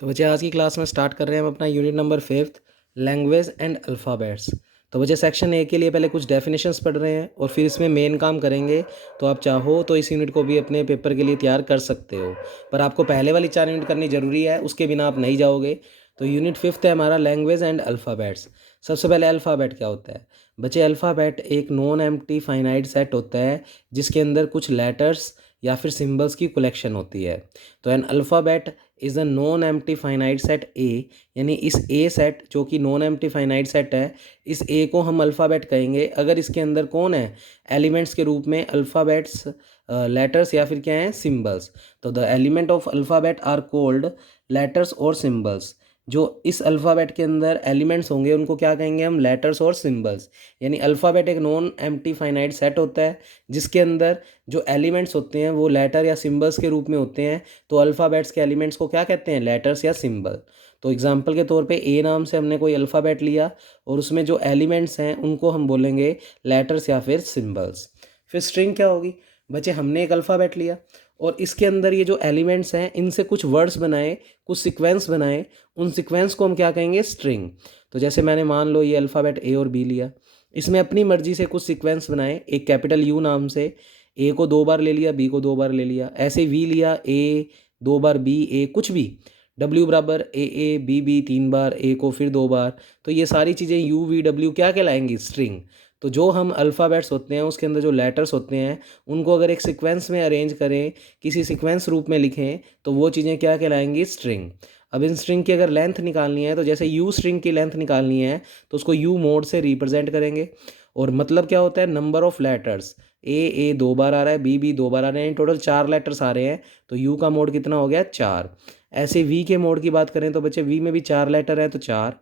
तो बच्चे आज की क्लास में स्टार्ट कर रहे हैं हम अपना unit number 5th language and alphabets. तो बच्चे सेक्शन ए के लिए पहले कुछ डेफिनेशंस पढ़ रहे हैं और फिर इसमें मेन काम करेंगे। तो आप चाहो तो इस यूनिट को भी अपने पेपर के लिए तैयार कर सकते हो, पर आपको पहले वाली 4 यूनिट करनी ज़रूरी है, उसके बिना आप नहीं जाओगे। तो यूनिट 5th है हमारा लैंग्वेज एंड अल्फ़ाबेट्स। सबसे पहले अल्फ़ाबेट क्या होता है बच्चे? अल्फ़ाबेट एक नॉन एम्प्टी फाइनाइट सेट होता है जिसके अंदर कुछ लेटर्स या फिर सिंबल्स की कलेक्शन होती है। तो N alphabet is a non empty finite set ए, यानी इस ए सेट जो कि नॉन एम्प्टी फाइनाइट सेट है, इस ए को हम अल्फ़ाबेट कहेंगे अगर इसके अंदर कौन है, एलिमेंट्स के रूप में अल्फ़ाबेट्स, लेटर्स या फिर क्या हैं, सिंबल्स। तो the element of alphabet are called letters और सिंबल्स। जो इस अल्फ़ाबेट के अंदर एलिमेंट्स होंगे उनको क्या कहेंगे हम, लेटर्स और सिंबल्स। यानी अल्फ़ाबेट एक नॉन एम्प्टी फाइनाइट सेट होता है जिसके अंदर जो एलिमेंट्स होते हैं वो लेटर या सिंबल्स के रूप में होते हैं। तो अल्फ़ाबेट्स के एलिमेंट्स को क्या कहते हैं, लेटर्स या सिंबल। तो एग्जांपल के तौर पे ए नाम से हमने कोई अल्फ़ाबेट लिया और उसमें जो एलिमेंट्स हैं उनको हम बोलेंगे लेटर्स या फिर सिंबल्स। फिर स्ट्रिंग क्या होगी बच्चे? हमने एक अल्फ़ाबेट लिया और इसके अंदर ये जो एलिमेंट्स हैं इनसे कुछ वर्ड्स बनाए, कुछ सीक्वेंस बनाए, उन सीक्वेंस को हम क्या कहेंगे, स्ट्रिंग। तो जैसे मैंने मान लो ये अल्फ़ाबेट ए और बी लिया, इसमें अपनी मर्जी से कुछ सीक्वेंस बनाए, एक कैपिटल यू नाम से ए को 2 बार ले लिया, बी को 2 बार ले लिया, ऐसे वी लिया, ए 2 बार, बी ए, कुछ भी, डब्ल्यू बराबर ए बी 3 बार, ए को फिर 2 बार। तो ये सारी चीज़ें यू वी डब्ल्यू क्या कहलाएंगी, स्ट्रिंग। तो जो हम अल्फ़ाबेट्स होते हैं उसके अंदर जो लेटर्स होते हैं उनको अगर एक सीक्वेंस में अरेंज करें, किसी सीक्वेंस रूप में लिखें, तो वो चीज़ें क्या कहलाएंगी, स्ट्रिंग। अब इन स्ट्रिंग की अगर लेंथ निकालनी है तो जैसे यू स्ट्रिंग की लेंथ निकालनी है तो उसको यू मोड से रिप्रेजेंट करेंगे। और मतलब क्या होता है, नंबर ऑफ लेटर्स। ए 2 बार आ रहा है, बी 2 बार आ रहे हैं, टोटल 4 लेटर्स आ रहे हैं, तो यू का मोड कितना हो गया, 4। ऐसे वी के मोड की बात करें तो बच्चे वी में भी 4 लेटर हैं तो 4।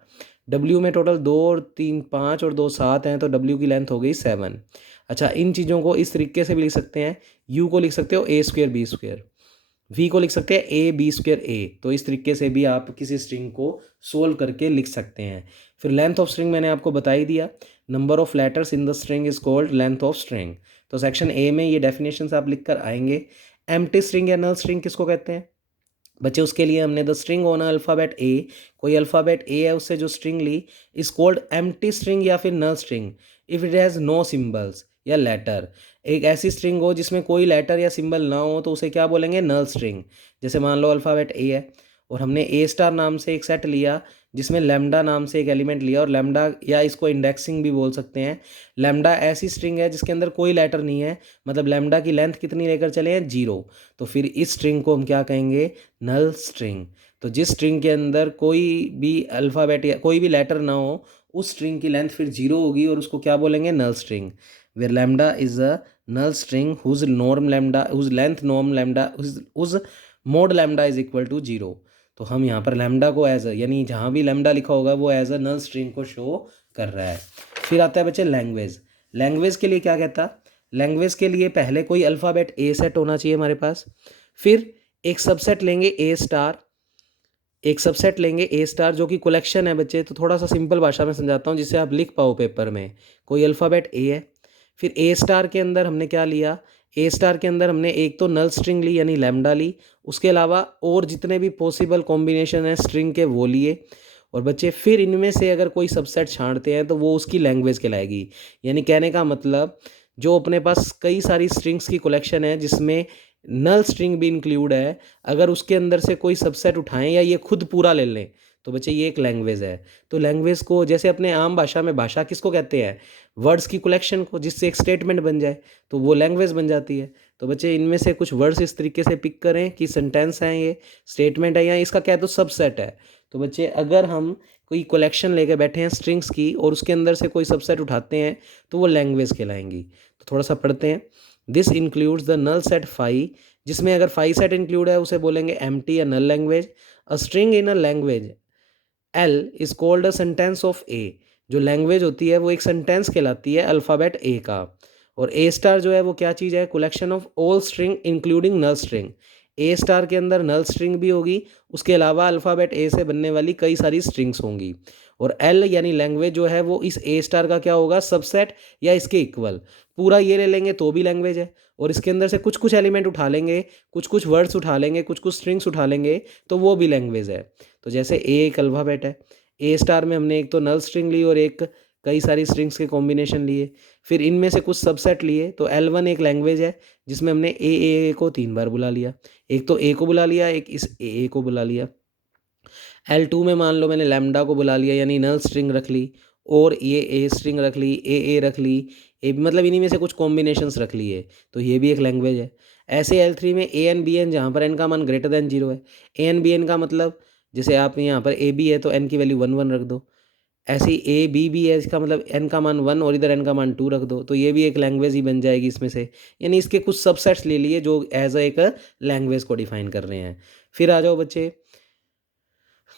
डब्ल्यू में टोटल 2 और 3 5 और 2 7 हैं तो डब्ल्यू की लेंथ हो गई 7। अच्छा, इन चीज़ों को इस तरीके से भी लिख सकते हैं, यू को लिख सकते हो ए स्क्वेयर बी स्क्वेयर, वी को लिख सकते हैं ए बी स्क्वेयर ए। तो इस तरीके से भी आप किसी स्ट्रिंग को सोल्व करके लिख सकते हैं। फिर लेंथ ऑफ स्ट्रिंग मैंने आपको बता ही दिया, number of letters in the string is called length of string. तो सेक्शन ए में ये डेफिनेशंस आप लिख कर आएंगे। एम्प्टी स्ट्रिंग या नल स्ट्रिंग किसको कहते हैं बच्चे? उसके लिए हमने the string on alphabet a, कोई अल्फ़ाबेट ए है उससे जो स्ट्रिंग ली, इज कॉल्ड एम्प्टी स्ट्रिंग या फिर null string if it has no symbols या लेटर। एक ऐसी स्ट्रिंग हो जिसमें कोई लेटर या सिंबल ना हो तो उसे क्या बोलेंगे, नल स्ट्रिंग। जैसे मान लो अल्फ़ाबेट ए है और हमने ए स्टार नाम से एक सेट लिया जिसमें लैम्डा नाम से एक एलिमेंट लिया, और लैम्डा या इसको इंडेक्सिंग भी बोल सकते हैं। लैम्डा ऐसी स्ट्रिंग है जिसके अंदर कोई लेटर नहीं है, मतलब लैम्डा की लेंथ कितनी लेकर चले हैं, 0। तो फिर इस स्ट्रिंग को हम क्या कहेंगे, नल स्ट्रिंग। तो जिस स्ट्रिंग के अंदर कोई भी अल्फ़ाबेट या कोई भी लेटर ना हो उस स्ट्रिंग की लेंथ फिर 0 होगी और उसको क्या बोलेंगे, null string. Where lambda is a null string whose norm lambda whose length norm lambda whose mod lambda is equal to 0। तो हम यहाँ पर लैम्डा को एज अ, यानी जहाँ भी लैम्डा लिखा होगा वो एज अ नल स्ट्रिंग को शो कर रहा है। फिर आता है बच्चे लैंग्वेज। लैंग्वेज के लिए क्या कहता, लैंग्वेज के लिए पहले कोई अल्फ़ाबेट ए सेट होना चाहिए हमारे पास, फिर एक सबसेट लेंगे ए स्टार, एक सबसेट लेंगे ए स्टार जो कि कलेक्शन है बच्चे। तो थोड़ा सा सिंपल भाषा में समझाता हूँ जिससे आप लिख पाओ पेपर में। कोई अल्फ़ाबेट ए है, फिर ए स्टार के अंदर हमने क्या लिया, ए स्टार के अंदर हमने एक तो नल स्ट्रिंग ली यानी लैम्डा ली, उसके अलावा और जितने भी पॉसिबल कॉम्बिनेशन है स्ट्रिंग के वो लिए। और बच्चे फिर इनमें से अगर कोई सबसेट छांटते हैं तो वो उसकी लैंग्वेज कहलाएगी। यानी कहने का मतलब, जो अपने पास कई सारी स्ट्रिंग्स की कलेक्शन है जिसमें नल स्ट्रिंग भी इंक्लूड है, अगर उसके अंदर से कोई सबसेट उठाएं या ये खुद पूरा ले लें तो बच्चे ये एक लैंग्वेज है। तो लैंग्वेज को जैसे अपने आम भाषा में, भाषा किसको कहते हैं, वर्ड्स की कलेक्शन को, जिससे एक स्टेटमेंट बन जाए तो वो लैंग्वेज बन जाती है। तो बच्चे इनमें से कुछ वर्ड्स इस तरीके से पिक करें कि सेंटेंस है, ये स्टेटमेंट है, या इसका क्या तो सबसेट है। तो बच्चे अगर हम कोई कलेक्शन लेके बैठे हैं स्ट्रिंग्स की और उसके अंदर से कोई सबसेट उठाते हैं तो वो लैंग्वेज कहलाएंगी। तो थोड़ा सा पढ़ते हैं। This includes the null set phi, जिसमें अगर फाई सेट इंक्लूड है उसे बोलेंगे एम्प्टी या null language. A string in a language L is called a sentence of A. जो लैंग्वेज होती है वो एक सेंटेंस कहलाती है अल्फ़ाबेट ए का। और ए स्टार जो है वो क्या चीज़ है, collection of all string including null string. A star के अंदर नल स्ट्रिंग भी होगी, उसके अलावा अल्फ़ाबेट ए से बनने वाली कई सारी स्ट्रिंग्स होंगी। और एल यानी लैंग्वेज जो है वो इस ए स्टार का क्या होगा, सबसेट या इसके इक्वल। पूरा ये ले लेंगे तो भी लैंग्वेज है, और इसके अंदर से कुछ कुछ एलिमेंट उठा लेंगे, कुछ कुछ वर्ड्स उठा लेंगे, कुछ कुछ स्ट्रिंग्स उठा लेंगे, तो वो भी लैंग्वेज है। तो जैसे ए एक अल्फ़ाबेट है, ए स्टार में हमने एक तो नल स्ट्रिंग ली और एक कई सारी स्ट्रिंग्स के कॉम्बिनेशन लिए, फिर इनमें से कुछ सबसेट लिए, तो L1 एक लैंग्वेज है जिसमें हमने ए को 3 बार बुला लिया। एक तो ए को बुला लिया, एक इस ए को बुला लिया। L2 में मान लो मैंने लैम्डा को बुला लिया, यानी नल स्ट्रिंग रख ली, और ये ए स्ट्रिंग रख ली, ए रख ली, ए मतलब इन्हीं में से कुछ कॉम्बिनेशंस रख लिए, तो ये भी एक लैंग्वेज है। ऐसे L3 में ए एन बी एन, जहाँ पर एन का मान ग्रेटर देन 0 है। ए एन बी एन का मतलब जैसे आप यहाँ पर ए बी है तो एन की वैल्यू 1 1 रख दो। ऐसे ही ए बी भी है, इसका मतलब एन का मान 1 और इधर एन का मान 2 रख दो, तो ये भी एक लैंग्वेज ही बन जाएगी इसमें से। यानी इसके कुछ सबसेट्स ले लिए जो एज अ एक लैंग्वेज को डिफाइन कर रहे हैं। फिर आ जाओ बच्चे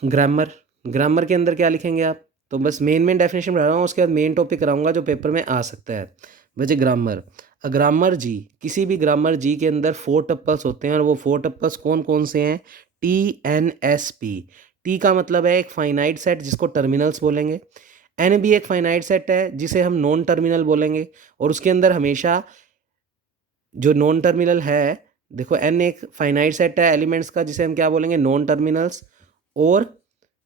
ग्रामर। ग्रामर के अंदर क्या लिखेंगे आप, तो बस मेन डेफिनेशन पढ़ा रहा हूँ, उसके बाद मेन टॉपिक कराऊंगा जो पेपर में आ सकता है। बच्चे ग्रामर, ग्रामर जी, किसी भी ग्रामर जी के अंदर 4 टप्पल्स होते हैं, और वो 4 टप्पल्स कौन कौन से हैं, TNSP। टी का मतलब है एक फाइनाइट सेट जिसको टर्मिनल्स बोलेंगे। एन भी एक फाइनाइट सेट है जिसे हम नॉन टर्मिनल बोलेंगे, और उसके अंदर हमेशा जो नॉन टर्मिनल है, देखो एन एक फाइनाइट सेट है एलिमेंट्स का जिसे हम क्या बोलेंगे, नॉन टर्मिनल्स और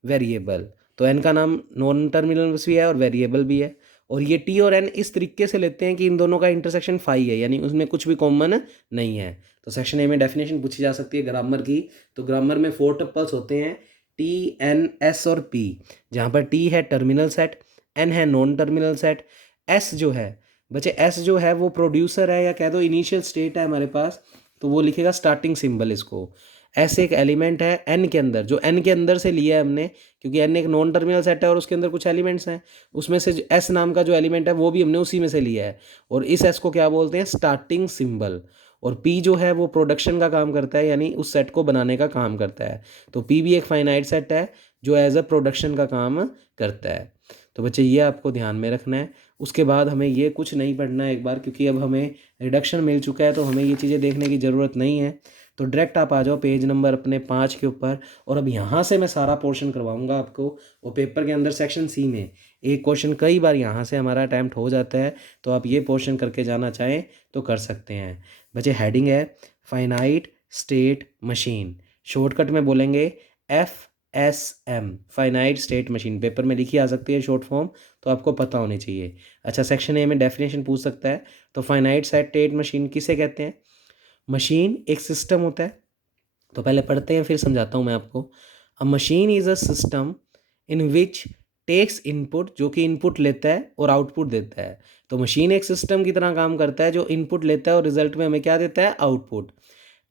वेरिएबल। तो एन का नाम नॉन टर्मिनल्स भी है और वेरिएबल भी है। और ये टी और एन इस तरीके से लेते हैं कि इन दोनों का इंटरसेक्शन फाई है, यानी उसमें कुछ भी कॉमन नहीं है। तो सेक्शन ए में डेफिनेशन पूछी जा सकती है ग्रामर की। तो ग्रामर में 4 टप्पल्स होते हैं, TNS और P, जहाँ पर T है टर्मिनल सेट, N है नॉन टर्मिनल सेट, S जो है बच्चे, एस जो है वो प्रोड्यूसर है, या कह दो इनिशियल स्टेट है हमारे पास, तो वो लिखेगा स्टार्टिंग सिंबल इसको। एस एक एलिमेंट है एन के अंदर, जो एन के अंदर से लिया है हमने, क्योंकि एन एक नॉन टर्मिनल सेट है और उसके अंदर कुछ एलिमेंट्स हैं, उसमें से एस नाम का जो एलिमेंट है वो भी हमने उसी में से लिया है, और इस एस को क्या बोलते हैं, स्टार्टिंग सिंबल। और पी जो है वो प्रोडक्शन का काम करता है, यानी उस सेट को बनाने का काम करता है। तो पी भी एक फाइनाइट सेट है जो एज अ प्रोडक्शन का काम करता है। तो बच्चे ये आपको ध्यान में रखना है। उसके बाद हमें ये कुछ नहीं पढ़ना है एक बार, क्योंकि अब हमें रिडक्शन मिल चुका है, तो हमें ये चीज़ें देखने की ज़रूरत नहीं है। तो डायरेक्ट आप आ जाओ पेज नंबर अपने 5 के ऊपर, और अब यहाँ से मैं सारा पोर्शन करवाऊँगा आपको। और पेपर के अंदर सेक्शन सी में एक क्वेश्चन कई बार यहाँ से हमारा अटैम्प्ट हो जाता है, तो आप ये पोर्शन करके जाना चाहें तो कर सकते हैं। बच्चे हेडिंग है फाइनाइट स्टेट मशीन, शॉर्टकट में बोलेंगे FSM, finite state machine. Paper में लिखी आ सकती है शॉर्ट फॉर्म, तो आपको पता होनी चाहिए। अच्छा, सेक्शन ए में डेफिनेशन पूछ सकता है। तो फाइनाइट स्टेट मशीन किसे कहते हैं, मशीन एक सिस्टम होता है। तो पहले पढ़ते हैं फिर समझाता हूँ मैं आपको। A machine is a system in which takes input, जो कि इनपुट लेता है और आउटपुट देता है। तो मशीन एक सिस्टम की तरह काम करता है जो इनपुट लेता है और रिजल्ट में हमें क्या देता है, output.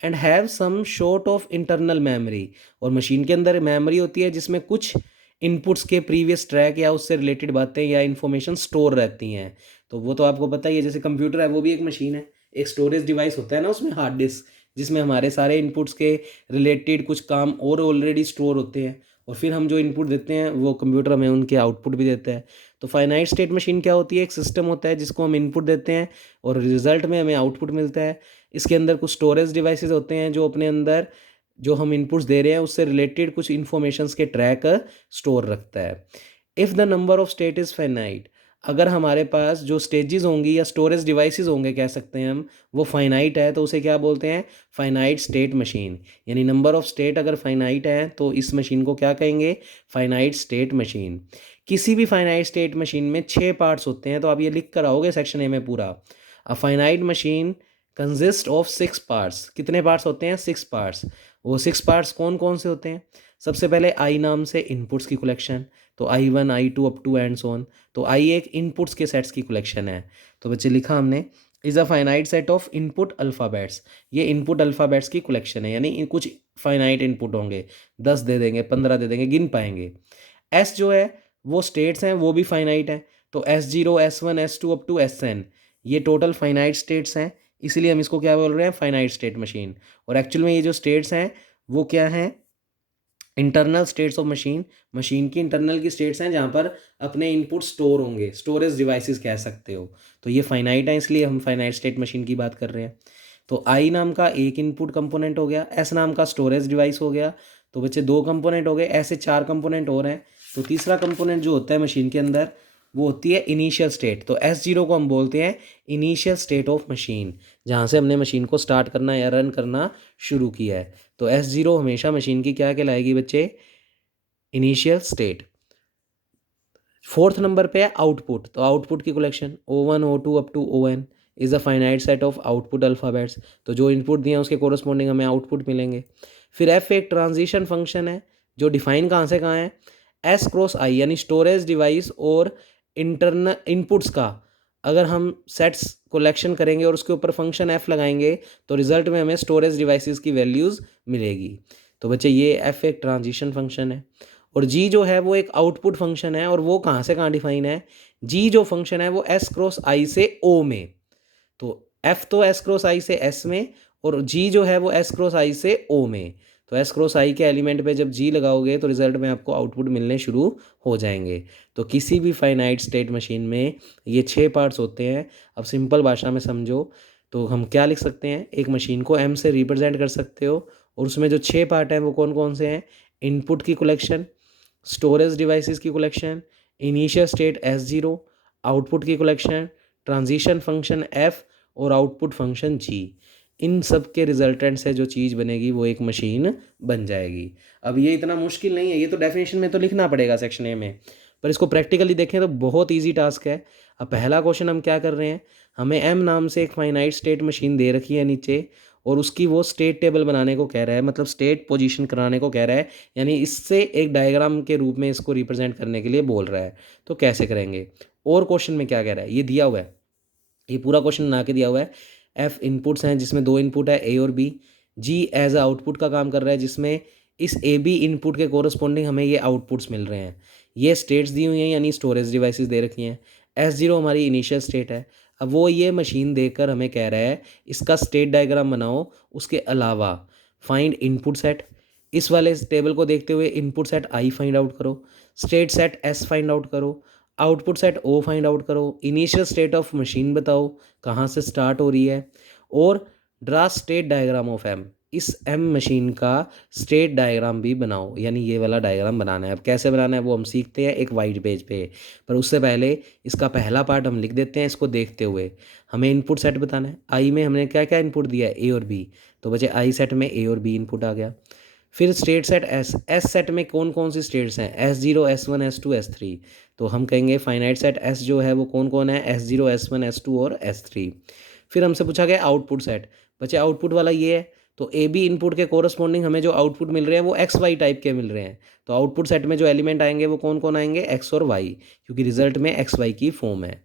And have some sort of internal memory, और मशीन के अंदर मेमोरी होती है जिसमें कुछ इनपुट्स के प्रीवियस ट्रैक या उससे रिलेटेड बातें या इन्फॉर्मेशन स्टोर रहती हैं। तो वो तो आपको पता ही है, जैसे कंप्यूटर है वो भी एक मशीन है, एक स्टोरेज डिवाइस होता है ना उसमें, हार्ड डिस्क, जिसमें हमारे सारे इनपुट्स के रिलेटेड कुछ काम और ऑलरेडी स्टोर होते हैं, और फिर हम जो इनपुट देते हैं वो कंप्यूटर हमें उनके आउटपुट भी देता है। तो फाइनाइट स्टेट मशीन क्या होती है, एक सिस्टम होता है जिसको हम इनपुट देते हैं और रिजल्ट में हमें आउटपुट मिलता है। इसके अंदर कुछ स्टोरेज डिवाइसेस होते हैं जो अपने अंदर जो हम इनपुट्स दे रहे हैं उससे रिलेटेड कुछ इन्फॉर्मेशंस के ट्रैक स्टोर रखता है। If the number of state is finite, अगर हमारे पास जो स्टेजेस होंगी या स्टोरेज डिवाइसेस होंगे कह सकते हैं हम, वो फाइनाइट है, तो उसे क्या बोलते हैं, फाइनाइट स्टेट मशीन। यानी नंबर ऑफ स्टेट अगर फाइनाइट है तो इस मशीन को क्या कहेंगे, फाइनाइट स्टेट मशीन। किसी भी फाइनाइट स्टेट मशीन में 6 पार्ट्स होते हैं, तो आप ये लिख कर आओगे सेक्शन ए में पूरा। A finite machine consist of 6 parts, कितने पार्ट्स होते हैं, 6 पार्ट्स। वो 6 पार्ट्स कौन कौन से होते हैं, सबसे पहले आई नाम से इनपुट्स की कलेक्शन, तो I1 I2 up to and so on. तो आई एक इनपुट्स के सेट्स की कलेक्शन है। तो बच्चे लिखा हमने is a finite set of input alphabets, ये इनपुट अल्फ़ाबेट्स की कलेक्शन है, यानी कुछ फाइनाइट इनपुट होंगे, 10 दे देंगे, 15 दे देंगे, गिन पाएंगे। एस जो है वो स्टेट्स हैं, वो भी फाइनाइट हैं, तो S0 S1 S2 up to SN, ये टोटल फाइनाइट स्टेट्स हैं, इसलिए हम इसको क्या बोल रहे हैं, फाइनाइट स्टेट मशीन। और एक्चुअल में ये जो स्टेट्स हैं वो क्या हैं, internal states of machine, machine की इंटरनल की स्टेट्स हैं जहाँ पर अपने इनपुट स्टोर होंगे, स्टोरेज डिवाइसेस कह सकते हो। तो ये फाइनाइट है, इसलिए हम फाइनाइट स्टेट मशीन की बात कर रहे हैं। तो आई नाम का एक इनपुट कंपोनेंट हो गया, एस नाम का स्टोरेज डिवाइस हो गया, तो बच्चे दो कंपोनेंट हो गए, ऐसे चार कंपोनेंट और हैं। तो तीसरा कंपोनेंट जो होता है मशीन के अंदर वो होती है इनिशियल स्टेट। तो S0 को हम बोलते हैं इनिशियल स्टेट ऑफ मशीन, जहाँ से हमने मशीन को स्टार्ट करना या रन करना शुरू किया है। तो S0 हमेशा मशीन की क्या कहलाएगी बच्चे, इनिशियल स्टेट। फोर्थ नंबर पे है आउटपुट। तो आउटपुट की collection O1 O2 up to ON is a finite set of output alphabets. तो जो इनपुट दिए हैं उसके कोरस्पॉन्डिंग हमें आउटपुट मिलेंगे। फिर F एक ट्रांजिशन फंक्शन है जो डिफाइन कहाँ से कहाँ है, S क्रॉस I यानी स्टोरेज डिवाइस और इंटरनल इनपुट्स का अगर हम सेट्स कलेक्शन करेंगे और उसके ऊपर फंक्शन F लगाएंगे तो रिजल्ट में हमें स्टोरेज डिवाइसेस की वैल्यूज़ मिलेगी। तो बच्चे ये F एक ट्रांजिशन फंक्शन है। और जी जो है वो एक आउटपुट फंक्शन है, और वो कहाँ से कहाँ डिफाइन है, जी जो फंक्शन है वो एस क्रॉस आई से ओ में। तो एफ तो एस क्रॉस आई से एस में, और जी जो है वो एस क्रॉस आई से ओ में। तो एस क्रॉस आई के एलिमेंट पे जब जी लगाओगे तो रिजल्ट में आपको आउटपुट मिलने शुरू हो जाएंगे। तो किसी भी फाइनाइट स्टेट मशीन में ये 6 पार्ट्स होते हैं। अब सिंपल भाषा में समझो तो हम क्या लिख सकते हैं, एक मशीन को एम से रिप्रेजेंट कर सकते हो, और उसमें जो 6 पार्ट हैं वो कौन कौन से हैं, इनपुट की कलेक्शन, स्टोरेज डिवाइसेस की collection, initial state S0, output की कलेक्शन, ट्रांजिशन फंक्शन F और आउटपुट फंक्शन G। इन सब के रिजल्टेंट से जो चीज़ बनेगी वो एक मशीन बन जाएगी। अब ये इतना मुश्किल नहीं है, ये तो डेफिनेशन में तो लिखना पड़ेगा सेक्शन ए में, पर इसको प्रैक्टिकली देखें तो बहुत ईजी टास्क है। अब पहला क्वेश्चन हम क्या कर रहे हैं, हमें एम नाम से एक फाइनाइट स्टेट मशीन दे रखी है नीचे, और उसकी वो स्टेट टेबल बनाने को कह रहा है, मतलब स्टेट पोजीशन कराने को कह रहा है, यानी इससे एक डायग्राम के रूप में इसको रिप्रेजेंट करने के लिए बोल रहा है। तो कैसे करेंगे, और क्वेश्चन में क्या कह रहा है, ये दिया हुआ है, ये पूरा क्वेश्चन बना के दिया हुआ है। एफ इनपुट्स हैं जिसमें दो इनपुट है ए और बी, जी एज आउटपुट का काम कर रहा है जिसमें इस ए बी इनपुट के कोरस्पॉन्डिंग हमें ये आउटपुट्स मिल रहे हैं। ये स्टेट्स दी हुई हैं यानी स्टोरेज डिवाइसेस दे रखी हैं। S0 हमारी इनिशियल स्टेट है। अब वो ये मशीन देकर हमें कह रहा है इसका स्टेट डायग्राम बनाओ, उसके अलावा फाइंड इनपुट सेट, इस वाले टेबल को देखते हुए input set I find out करो, state set S find out करो, output set O find out करो, इनिशियल स्टेट ऑफ मशीन बताओ कहाँ से स्टार्ट हो रही है, और draw state diagram of M, इस एम मशीन का स्टेट डायग्राम भी बनाओ, यानी ये वाला डायग्राम बनाना है। अब कैसे बनाना है वो हम सीखते हैं एक वाइट पेज पे, पर उससे पहले इसका पहला पार्ट हम लिख देते हैं। इसको देखते हुए हमें इनपुट सेट बताना है। आई में हमने क्या क्या इनपुट दिया है, ए और बी, तो बचे आई सेट में ए और बी इनपुट आ गया। फिर state set S, S set में कौन कौन सी स्टेट्स हैं, S0 S1 S2 S3, तो हम कहेंगे फाइनाइट सेट एस जो है वो कौन कौन है, S0 S1 S2 और S3। फिर हमसे पूछा गया आउटपुट सेट, बच्चे आउटपुट वाला ये है, तो ए बी इनपुट के कोरस्पॉन्डिंग हमें जो आउटपुट मिल रहे हैं वो एक्स वाई टाइप के मिल रहे हैं। तो आउटपुट सेट में जो एलिमेंट आएंगे वो कौन कौन आएंगे, एक्स और वाई, क्योंकि रिजल्ट में एक्स वाई की फॉर्म है।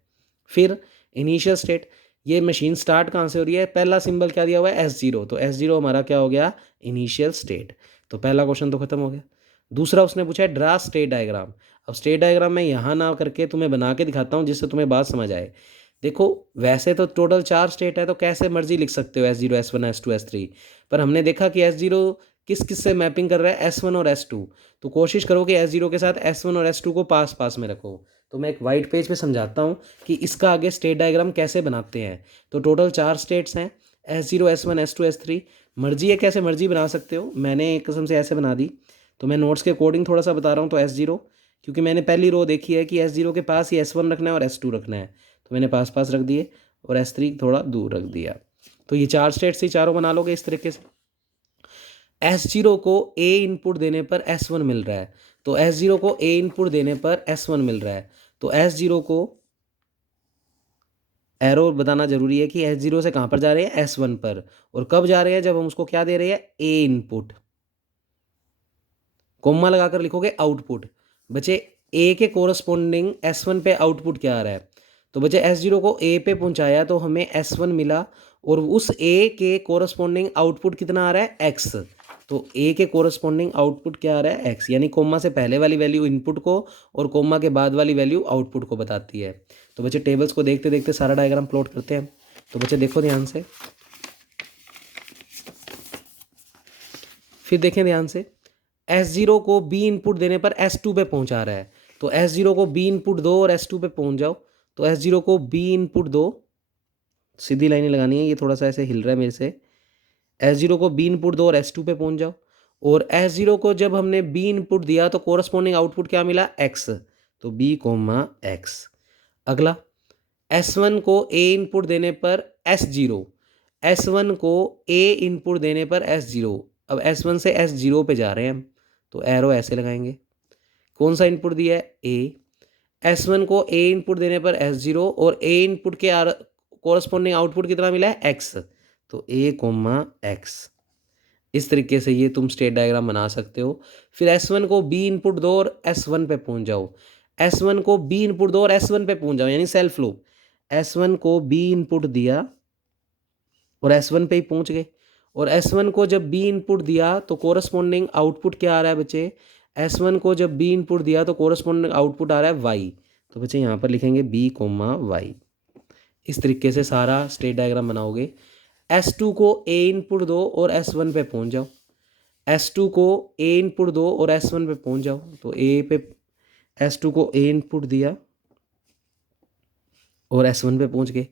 फिर इनिशियल स्टेट, ये मशीन स्टार्ट कहाँ से हो रही है, पहला सिंबल क्या दिया हुआ है, S0, तो S0 हमारा क्या हो गया, इनिशियल स्टेट। तो पहला क्वेश्चन तो खत्म हो गया। दूसरा उसने पूछा है ड्रा स्टेट डायग्राम। अब स्टेट डायग्राम मैं यहाँ ना करके तुम्हें बना के दिखाता हूँ जिससे तुम्हें बात समझ आए। देखो वैसे तो टोटल 4 स्टेट है तो कैसे मर्जी लिख सकते हो S0 S1 S2 S3, पर हमने देखा कि S0 किस किस से मैपिंग कर रहा है, S1 और S2, तो कोशिश करो कि S0 के साथ S1 और S2 को पास पास में रखो। तो मैं एक वाइट पेज पे समझाता हूँ कि इसका आगे स्टेट डायग्राम कैसे बनाते हैं। तो टोटल 4 स्टेट्स हैं, S0 S1 S2 S3, मर्जी है कैसे मर्जी बना सकते हो, मैंने एक किस्म से ऐसे बना दी। तो मैं नोट्स के अकॉर्डिंग थोड़ा सा बता रहा हूँ। तो S0, क्योंकि मैंने पहली रो देखी है कि S0 के पास ही S1 रखना है और S2 रखना है, तो मैंने पास पास रख दिए, और S3 थोड़ा दूर रख दिया। तो ये 4 स्टेट्स ही चारों बना लोगे इस तरीके से। S0 को A इनपुट देने पर S1 मिल रहा है, तो S0 को A इनपुट देने पर S1 मिल रहा है, तो S0 को एरो बताना जरूरी है कि S0 से कहाँ पर जा रहे हैं, S1 पर, और कब जा रहे हैं, जब हम उसको क्या दे रहे हैं, A इनपुट। कोमा लगाकर लिखोगे आउटपुट। बचे ए के कोरस्पॉन्डिंग S1 पे आउटपुट क्या आ रहा है, तो बचे S0 को ए पे पहुंचाया तो हमें S1 मिला, और उस ए के कोरस्पॉन्डिंग आउटपुट कितना आ रहा है, X। तो ए के कोरस्पॉन्डिंग आउटपुट क्या आ रहा है, X, यानी कोमा से पहले वाली वैल्यू इनपुट को और कोमा के बाद वाली वैल्यू आउटपुट को बताती है। तो बच्चे टेबल्स को देखते देखते सारा डायग्राम प्लॉट करते हैं। तो बच्चे देखो ध्यान से, फिर देखें ध्यान से, S0 को B इनपुट देने पर S2 पे पहुंचा रहा है, तो S0 को B इनपुट दो और S2 पे पहुंच जाओ। तो S0 को B इनपुट दो, सीधी लाइनें लगानी है, ये थोड़ा सा ऐसे हिल रहा है मेरे से। S0 को B इनपुट दो और S2 पे पहुंच जाओ। और S0 को जब हमने B इनपुट दिया तो कोरस्पॉन्डिंग आउटपुट क्या मिला, X, तो B कोमा X। अगला S1 को A इनपुट देने पर S0, S1 को A इनपुट देने पर S0। अब S1 से S0 पे जा रहे हैं हम, तो एरो ऐसे लगाएंगे। कौन सा इनपुट दिया है, A। S1 को A इनपुट देने पर S0 और A इनपुट के कोरस्पॉन्डिंग आउटपुट कितना मिला है, X, तो A कोमा X। इस तरीके से ये तुम स्टेट डायग्राम बना सकते हो। फिर S1 को B इनपुट दो और S1 पे पहुंच जाओ। S1 को B इनपुट दो और S1 पे पहुंच जाओ, यानी सेल्फ लूप। S1 को B इनपुट दिया और S1 पे ही पहुंच गए। और S1 को जब B इनपुट दिया तो कोरस्पॉन्डिंग आउटपुट क्या आ रहा है बच्चे, S1 को जब B इनपुट दिया तो कोरस्पॉन्डिंग आउटपुट आ रहा है Y। तो बच्चे यहाँ पर लिखेंगे B कोमा Y। इस तरीके से सारा स्टेट डायग्राम बनाओगे। S2 को A इनपुट दो और S1 पे पहुंच जाओ। S2 को A इनपुट दो और S1 पे पहुंच जाओ, तो S2 को A इनपुट दिया और S1 पे पहुंच गए।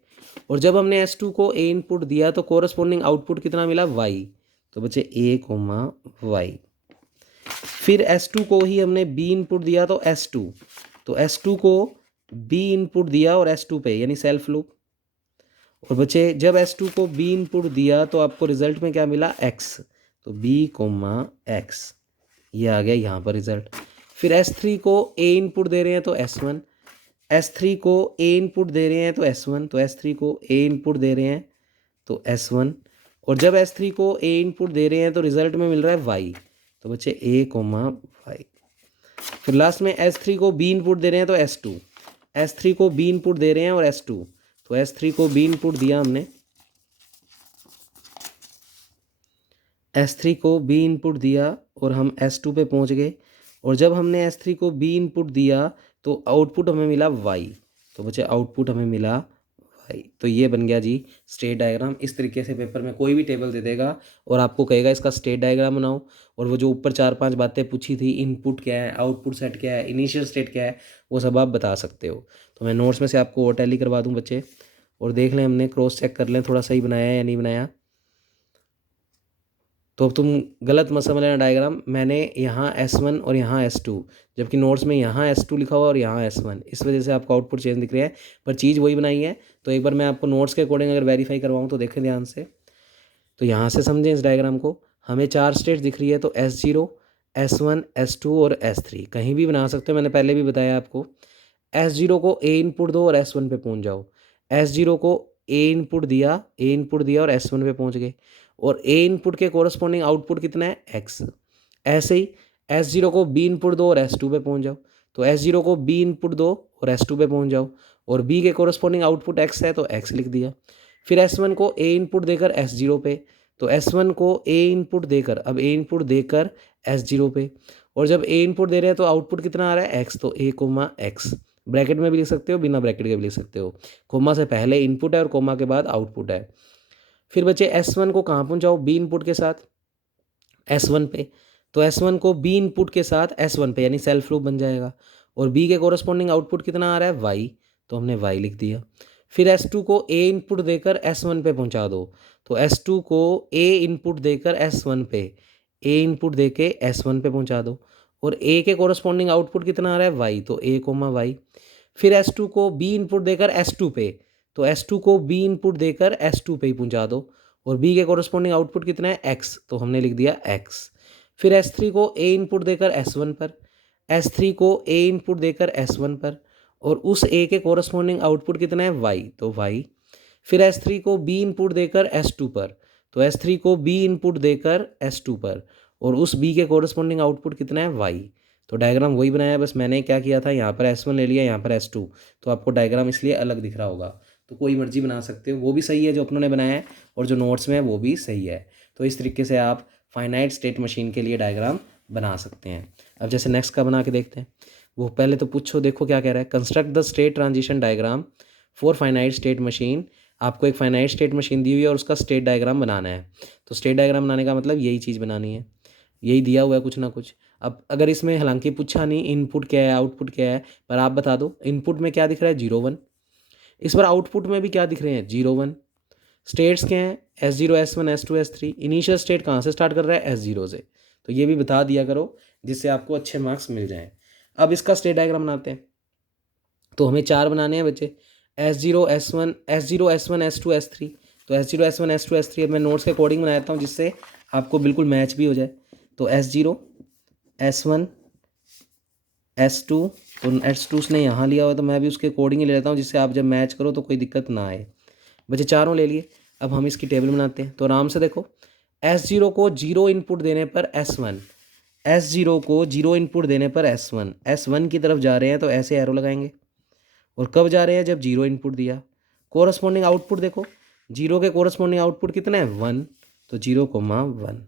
और जब हमने S2 को A इनपुट दिया तो कोरस्पॉन्डिंग आउटपुट कितना मिला, Y, तो बच्चे A कोमा Y। फिर S2 को ही हमने B इनपुट दिया तो S2, तो S2 को B इनपुट दिया और S2 पे, यानी सेल्फ लूप। और बच्चे जब S2 को B इनपुट दिया तो आपको रिजल्ट में क्या मिला, X, तो B कोमा X। ये आ गया यहाँ पर रिजल्ट। फिर S3 को A इनपुट दे रहे हैं तो S1, S3 को A इनपुट दे रहे हैं तो S1, तो S3 को A इनपुट दे रहे हैं तो S1। और जब S3 को A इनपुट दे रहे हैं तो रिजल्ट में मिल रहा है Y, तो बच्चे A कोमा Y। फिर लास्ट में S3 को B इनपुट दे रहे हैं तो S2, S3 को B इनपुट दे रहे हैं और S2, तो S3 को B इनपुट दिया हमने, S3 को B इनपुट दिया और हम S2 पे पहुंच गए। और जब हमने S3 को B इनपुट दिया तो आउटपुट हमें मिला Y, तो बच्चे आउटपुट हमें मिला Y। तो ये बन गया जी स्टेट डायग्राम। इस तरीके से पेपर में कोई भी टेबल दे देगा और आपको कहेगा इसका स्टेट डायग्राम बनाओ, और वो जो ऊपर 4-5 बातें पूछी थी, इनपुट क्या है, आउटपुट सेट क्या है, इनिशियल स्टेट क्या है, वो सब आप बता सकते हो। तो मैं नोट्स में से आपको और टैली करवा दूँ बच्चे, और देख लें, हमने क्रॉस चेक कर लें थोड़ा सही बनाया है या नहीं बनाया। तो अब तुम गलत मत समझ लेना डायग्राम, मैंने यहाँ S1 और यहाँ S2, जबकि नोट्स में यहाँ S2 लिखा हुआ और यहाँ S1, इस वजह से आपको आउटपुट चेंज दिख रहा है, पर चीज़ वही बनाई है। तो एक बार मैं आपको नोट्स के अकॉर्डिंग अगर वेरीफाई करवाऊँ तो देखें ध्यान से। तो यहाँ से समझें इस डायग्राम को, हमें 4 स्टेट दिख रही है, तो S0, S1, S2 और S3 कहीं भी बना सकते हो, मैंने पहले भी बताया आपको। S0 को A इनपुट दो और S1 पे पहुँच जाओ। S0 को A इनपुट दिया और S1 पे पहुँच गए। और A इनपुट के कोरस्पॉन्डिंग आउटपुट कितना है, X। ऐसे ही S0 को B इनपुट दो और S2 पे पहुँच जाओ, तो S0 को B इनपुट दो और S2 पे पहुँच जाओ। और B के कोरस्पॉन्डिंग आउटपुट X है तो X लिख दिया। फिर S1 को A इनपुट देकर S0 पे, तो S1 को A इनपुट देकर, अब A इनपुट देकर S0 पे, और जब A इनपुट दे रहे हैं तो आउटपुट कितना आ रहा है, X, तो A कोमा X। ब्रैकेट में भी लिख सकते हो, बिना ब्रैकेट के भी लिख सकते हो। कोमा से पहले इनपुट है और कोमा के बाद आउटपुट है। फिर बच्चे S1 को कहाँ पहुँचाओ, B इनपुट के साथ S1 पे, तो S1 को B इनपुट के साथ S1 पे, यानी सेल्फ लूप बन जाएगा। और B के कोरस्पॉन्डिंग आउटपुट कितना आ रहा है, Y, तो हमने Y लिख दिया। फिर S2 को A इनपुट देकर S1 पे पहुँचा दो, तो S2 को A इनपुट देकर S1 पे, A इनपुट देके S1 पे पहुँचा दो। और A के कोरस्पॉन्डिंग आउटपुट कितना आ रहा है, Y, तो A कोमा Y। फिर S2 को B इनपुट देकर S2 पे, तो S2 को B इनपुट देकर S2 पे ही पहुँचा दो। और B के कोरस्पॉन्डिंग आउटपुट कितना है, X, तो हमने लिख दिया X। फिर S3 को A इनपुट देकर S1 पर, S3 को A इनपुट देकर S1 पर, और उस A के कोरस्पॉन्डिंग आउटपुट कितना है, Y, तो Y। फिर S3 को B इनपुट देकर S2 पर, तो S3 को B इनपुट देकर S2 पर, और उस B के कोरस्पॉन्डिंग आउटपुट कितना है, Y। तो डायग्राम वही बनाया है, बस मैंने क्या किया था, यहाँ पर S1 ले लिया, यहाँ पर S2, तो आपको डायग्राम इसलिए अलग दिख रहा होगा। तो कोई मर्जी बना सकते हो, वो भी सही है जो अपनों ने बनाया है, और जो नोट्स में है वो भी सही है। तो इस तरीके से आप फाइनाइट स्टेट मशीन के लिए डायग्राम बना सकते हैं। अब जैसे नेक्स्ट का बना के देखते हैं, वो पहले तो पूछो, देखो क्या कह रहा है, construct the state transition diagram for finite state machine. आपको एक फाइनाइट स्टेट मशीन दी हुई है और उसका स्टेट डायग्राम बनाना है। तो स्टेट डायग्राम बनाने का मतलब यही चीज़ बनानी है, यही दिया हुआ है कुछ ना कुछ। अब अगर इसमें हालांकि पूछा नहीं इनपुट क्या है आउटपुट क्या है, पर आप बता दो इनपुट में क्या दिख रहा है, 0 1। इस बार आउटपुट में भी क्या दिख रहे हैं, 0 1। स्टेट्स क्या हैं, S0, S1, S2, S3। Initial state कहाँ से स्टार्ट कर रहा है, S0 से। तो ये भी बता दिया करो जिससे आपको अच्छे मार्क्स मिल जाएं। अब इसका स्टेट डायग्राम बनाते हैं। तो हमें 4 बनाने हैं बच्चे, S0, S1, S0, S1, S2, S3। तो S0, S1, S2, S3 अब मैं नोट्स के अकॉर्डिंग बनाता हूँ जिससे आपको बिल्कुल मैच भी हो जाए। तो S0, S1, S2, तो S2 उसने यहाँ लिया हुआ तो मैं भी उसके अकॉर्डिंग ही ले लेता हूँ जिससे आप जब मैच करो तो कोई दिक्कत ना आए। बच्चे चारों ले लिए। अब हम इसकी टेबल बनाते हैं। तो आराम से देखो, S0 को 0 इनपुट देने पर S1, S0 को 0 इनपुट देने पर S1, S1 की तरफ जा रहे हैं तो ऐसे एरो लगाएंगे। और कब जा रहे हैं, जब 0 इनपुट दिया। कोरस्पॉन्डिंग आउटपुट देखो, 0 के कोरस्पॉन्डिंग आउटपुट कितना है, 1। तो 0,1।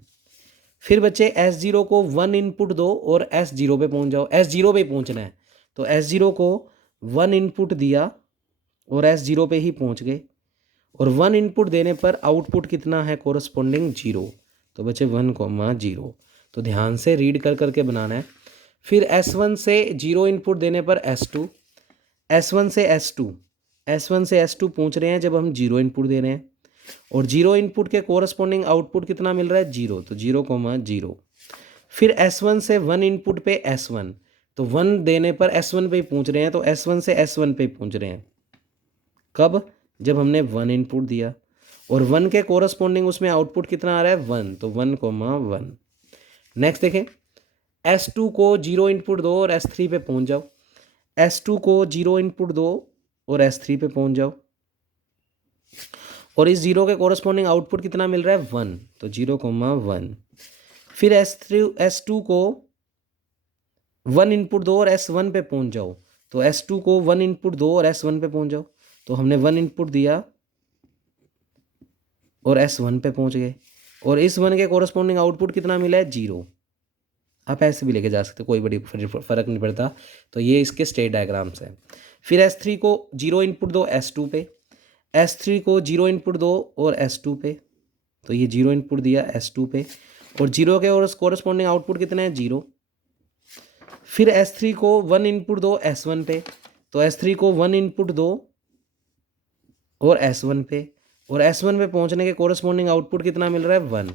फिर बच्चे S0 को 1 इनपुट दो और S0 पे पहुंच जाओ। S0 पे पहुंचना है तो S0 को 1 इनपुट दिया और S0 पे ही पहुंच गए। और 1 इनपुट देने पर आउटपुट कितना है, कोरस्पॉन्डिंग 0। तो बच्चे 1,0। तो ध्यान से रीड कर करके बनाना है। फिर S1 से 0 इनपुट देने पर S2, S1 से S2, S1 से S2 पूछ रहे हैं जब हम 0 इनपुट दे रहे हैं। और 0 इनपुट के कोरस्पॉन्डिंग आउटपुट कितना मिल रहा है, 0। तो 0,0। फिर S1 से 1 इनपुट पे S1, तो 1 देने पर S1 पे ही पूछ रहे हैं तो S1 से S1 पे पूछ रहे हैं। कब, जब हमने 1 इनपुट दिया। और 1 के कोरस्पॉन्डिंग उसमें आउटपुट कितना आ रहा है, 1। तो 1,1। नेक्स्ट देखें, S2 को 0 इनपुट दो और S3 पे पहुंच जाओ। S2 को 0 इनपुट दो और S3 पे पहुंच जाओ। और इस 0 के कोरस्पॉन्डिंग आउटपुट कितना मिल रहा है, 1। तो 0,1। फिर S2 को 1 इनपुट दो और S1 पे पहुंच जाओ। तो S2 को 1 इनपुट दो और S1 पे पहुंच जाओ। तो हमने 1 इनपुट दिया और S1 पे पहुंच गए। और इस 1 के कोरस्पॉन्डिंग आउटपुट कितना मिला है, 0। आप ऐसे भी लेके जा सकते हो, कोई बड़ी फर्क नहीं पड़ता। तो ये इसके स्टेट डायग्राम्स हैं। फिर S3 को 0 इनपुट दो S2 पे, S3 को 0 इनपुट दो और S2 पे। तो ये 0 इनपुट दिया S2 पे और 0 के और कोरस्पॉन्डिंग आउटपुट कितने हैं, 0। फिर S3 को 1 इनपुट दो S1 पे, तो S3 को 1 इनपुट दो और S1 पे। और S1 पे पहुंचने के कोरस्पॉन्डिंग आउटपुट कितना मिल रहा है, 1।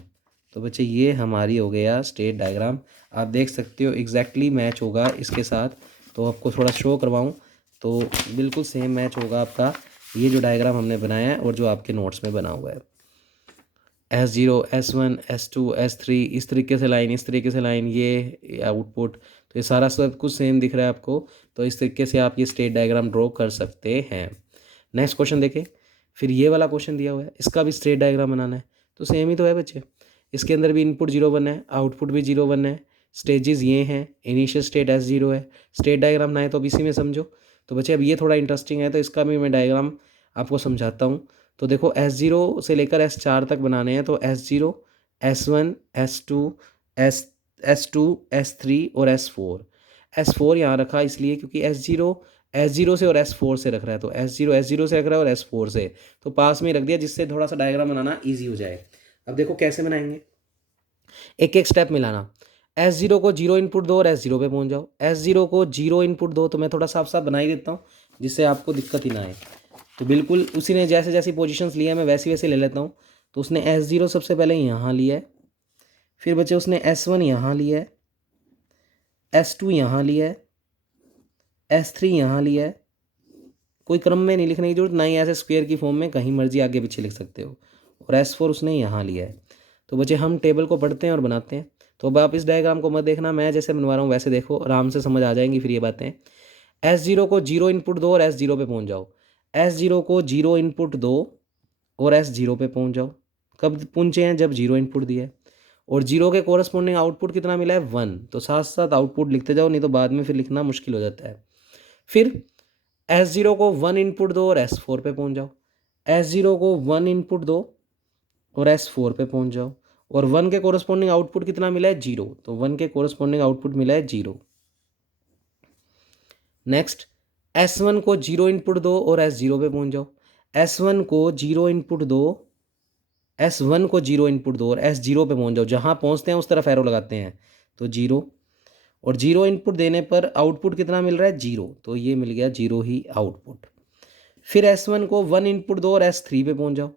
तो बच्चे ये हमारी हो गया स्टेट डायग्राम। आप देख सकते हो एग्जैक्टली मैच होगा इसके साथ। तो आपको थोड़ा शो करवाऊँ तो बिल्कुल सेम मैच होगा आपका ये जो डायग्राम हमने बनाया है और जो आपके नोट्स में बना हुआ है। S0, S1, S2, S3, इस तरीके से लाइन, इस तरीके से लाइन, ये आउटपुट। तो ये सारा सब कुछ सेम दिख रहा है आपको। तो इस तरीके से आप ये स्टेट डायग्राम ड्रॉ कर सकते हैं। नेक्स्ट क्वेश्चन देखें। फिर ये वाला क्वेश्चन दिया हुआ है, इसका भी स्टेट डायग्राम बनाना है। तो सेम ही तो है बच्चे, इसके अंदर भी इनपुट 0, 1 है, आउटपुट भी 0, 1 है। स्टेजेस ये हैं, इनिशियल स्टेट S0 है। स्टेट डायग्राम ना है तो अब इसी में समझो। तो बच्चे अब ये थोड़ा इंटरेस्टिंग है तो इसका भी मैं डायग्राम आपको समझाता हूँ। तो देखो S0 से लेकर S4 तक बनाने हैं। तो S0, S1, S2, S2, S3 और S4। S4 यहाँ रखा इसलिए क्योंकि S0 से और S4 से रख रहा है। तो S0 से रख रहा है और S4 से, तो पास में ही रख दिया जिससे थोड़ा सा डायग्राम बनाना ईजी हो जाए। अब देखो कैसे बनाएंगे, एक एक स्टेप मिलाना। S0 को 0 इनपुट दो और S0 पे पहुंच जाओ। S0 को 0 इनपुट दो, तो मैं थोड़ा साफ साफ बना ही देता हूँ जिससे आपको दिक्कत ही ना आए। तो बिल्कुल उसी ने जैसे जैसी पोजीशंस लिया है मैं वैसी वैसे ले लेता हूँ। तो उसने S0 सबसे पहले यहाँ लिया है, फिर बच्चे उसने S1 यहाँ लिया है, S2 यहाँ लिया है, S3 यहाँ लिया है। कोई क्रम में नहीं लिखने की जरूरत, ना ही ऐसे स्क्वायर की फॉर्म में, कहीं मर्जी आगे पीछे लिख सकते हो। और S4 उसने यहाँ लिया है। तो बच्चे हम टेबल को पढ़ते हैं और बनाते हैं। तो अब आप इस डायग्राम को मत देखना, मैं जैसे बनवा रहा हूँ वैसे देखो, आराम से समझ आ जाएंगी फिर ये बातें। S0 को 0 इनपुट दो और S0 पे पहुँच जाओ। S0 को 0 इनपुट दो और S0 पे पहुँच जाओ। कब पहुँचे हैं, जब 0 इनपुट दिया है। और 0 के कोरस्पॉन्डिंग आउटपुट कितना मिला है, 1। तो साथ साथ आउटपुट लिखते जाओ, नहीं तो बाद में फिर लिखना मुश्किल हो जाता है। फिर S0 को 1 इनपुट दो और S4 पे पहुँच जाओ। S0 को 1 इनपुट दो और S4 पे पहुँच जाओ। और 1 के कोरस्पॉन्डिंग आउटपुट कितना मिला है, 0। तो 1 के कोरस्पॉन्डिंग आउटपुट मिला है 0। नेक्स्ट, S1 को 0 इनपुट दो और S0 पे पहुँच जाओ। S1 को 0 इनपुट दो, S1 को 0 इनपुट दो और S0 पे पहुँच जाओ। जहाँ पहुँचते हैं उस तरफ एरो लगाते हैं। तो 0, और 0 इनपुट देने पर आउटपुट कितना मिल रहा है, 0। तो ये मिल गया 0 ही आउटपुट। फिर S1 को 1 इनपुट दो और S3 पे पहुँच जाओ।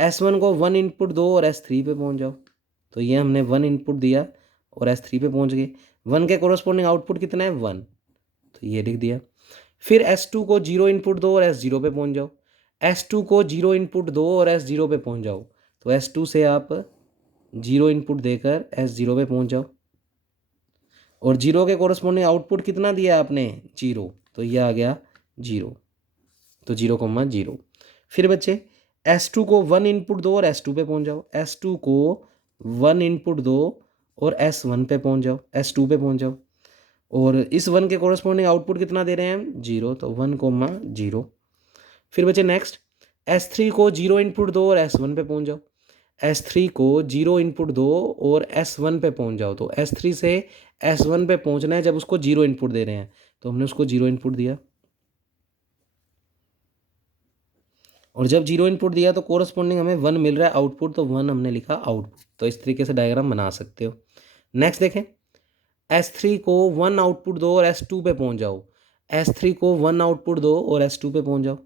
S1 को 1 इनपुट दो और S3 पे पहुंच जाओ। तो ये हमने 1 इनपुट दिया और S3 पे पहुंच गए। 1 के कोरस्पॉन्डिंग आउटपुट कितना है 1, तो ये लिख दिया। फिर S2 को 0 इनपुट दो और S0 पे पहुंच जाओ। S2 को 0 इनपुट दो और S0 पे पहुंच जाओ। तो S2 से आप 0 इनपुट देकर S0 पे पहुंच जाओ और 0 के कोरस्पॉन्डिंग आउटपुट कितना दिया आपने 0, तो ये आ गया 0, तो 0,0। फिर बच्चे S2 को 1 इनपुट दो और S2 पे पहुंच जाओ। S2 को 1 इनपुट दो और S1 पे पहुंच जाओ, S2 पे पहुंच जाओ और इस 1 के कोरस्पॉन्डिंग आउटपुट कितना दे रहे हैं हम 0, तो 1,0। फिर बच्चे नेक्स्ट S3 को 0 इनपुट दो और S1 पे पहुंच जाओ। S3 को 0 इनपुट दो और S1 पे पहुंच जाओ। तो S3 से S1 पे पहुंचना है जब उसको 0 इनपुट दे रहे हैं, तो हमने उसको 0 इनपुट दिया और जब 0 इनपुट दिया तो कोरस्पॉन्डिंग हमें 1 मिल रहा है आउटपुट, तो 1 हमने लिखा आउटपुट। तो इस तरीके से डायग्राम बना सकते हो। नेक्स्ट देखें, S3 को 1 आउटपुट दो और S2 पे पहुंच जाओ। S3 को 1 आउटपुट दो और S2 पे पहुंच जाओ।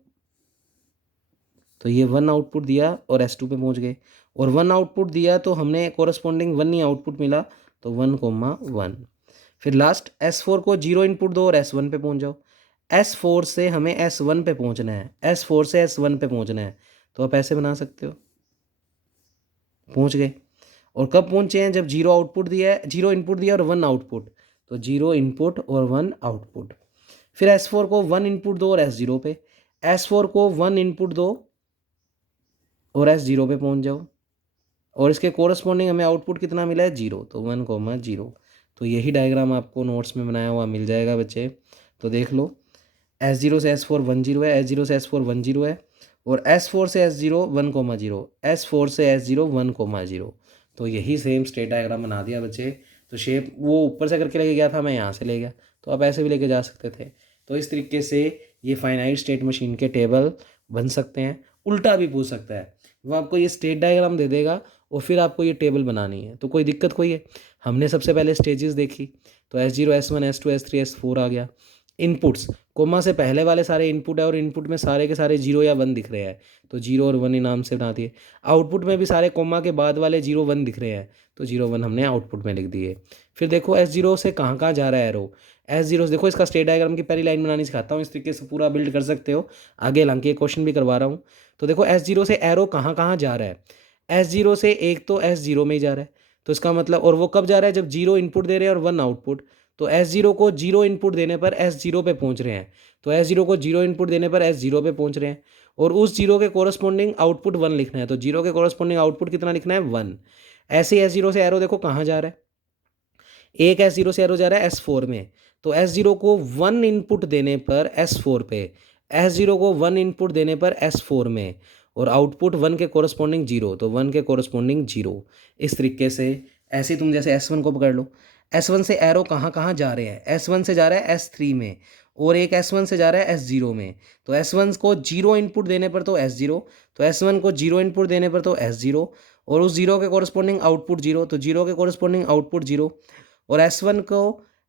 तो ये 1 आउटपुट दिया और S2 पे पहुंच गए और 1 आउटपुट दिया तो हमने कोरस्पॉन्डिंग 1 ही आउटपुट मिला, तो 1,1। फिर लास्ट S4 को 0 इनपुट दो और S1 पे पहुंच जाओ। S4 से हमें S1 पे पहुंचना है, S4 से S1 पे पहुंचना है, तो आप ऐसे बना सकते हो। पहुंच गए और कब पहुंचे हैं जब 0 आउटपुट दिया है, 0 इनपुट दिया और 1 आउटपुट, तो 0 इनपुट और 1 आउटपुट। फिर S4 को 1 इनपुट दो और S0 पे, S4 को 1 इनपुट दो और S0 पे पहुंच जाओ और इसके कोरस्पॉन्डिंग हमें आउटपुट कितना मिला है 0, तो 1,0। तो यही डायग्राम आपको नोट्स में बनाया हुआ मिल जाएगा बच्चे। तो देख लो, S0 से S4 10 है, S0 से S4 10 है और S4 से S0 1,0, S4 से S0 1,0। तो यही सेम स्टेट डायग्राम बना दिया बच्चे। तो शेप वो ऊपर से करके लेके गया था, मैं यहाँ से ले गया, तो आप ऐसे भी लेके जा सकते थे। तो इस तरीके से ये फाइनाइट स्टेट मशीन के टेबल बन सकते हैं। उल्टा भी पूछ सकता है, वो आपको ये स्टेट डायग्राम दे देगा और फिर आपको ये टेबल बनानी है। तो कोई दिक्कत कोई है, हमने सबसे पहले स्टेजेस देखी, तो S0 S1 S2 S3 S4 आ गया। इनपुट्स, कोमा से पहले वाले सारे इनपुट है और इनपुट में सारे के सारे 0 या 1 दिख रहे हैं, तो 0 और 1 इनाम से बना दिए। आउटपुट में भी सारे कोमा के बाद वाले 0 1 दिख रहे हैं, तो 0 1 हमने आउटपुट में लिख दिए। फिर देखो S0 से कहाँ कहाँ जा रहा है एरो। S0 से देखो, इसका स्टेट डायग्राम की पहली लाइन बनानी सिखाता हूँ, इस तरीके से पूरा बिल्ड कर सकते हो। आगे हालांकि ये क्वेश्चन भी करवा रहा हूँ। तो देखो S0 से एरो कहाँ कहाँ जा रहा है। S0 से एक तो S0 में ही जा रहा है, तो इसका मतलब, और वो कब जा रहा है जब 0 इनपुट दे रहे हैं और 1 आउटपुट। तो S0 को 0 इनपुट देने पर S0 पे पहुंच रहे हैं, तो S0 को 0 इनपुट देने पर S0 पे पहुंच रहे हैं और उस 0 के कोरस्पॉन्डिंग आउटपुट 1 लिखना है, तो 0 के कोरस्पॉन्डिंग आउटपुट कितना लिखना है 1। ऐसे ही S0 से एरो देखो कहाँ जा रहा है, एक S0 से एरो जा रहा है S4 में, तो S0 को 1 इनपुट देने पर S4 पे, S0 को 1 इनपुट देने पर S4 में और आउटपुट 1 के कोरस्पॉन्डिंग 0, तो 1 के कोरस्पॉन्डिंग 0। इस तरीके से ऐसे ही तुम जैसे S1 को पकड़ लो, S1 से एरो कहाँ कहाँ जा रहे हैं। S1 से जा रहा है S3 में और एक S1 से जा रहा है S0 में, तो S1 को 0 इनपुट देने पर तो S0, तो S1 को 0 इनपुट देने पर तो S0 और उस 0 के कोरस्पॉन्डिंग आउटपुट 0, तो 0 के कोरस्पॉन्डिंग आउटपुट 0 और S1 को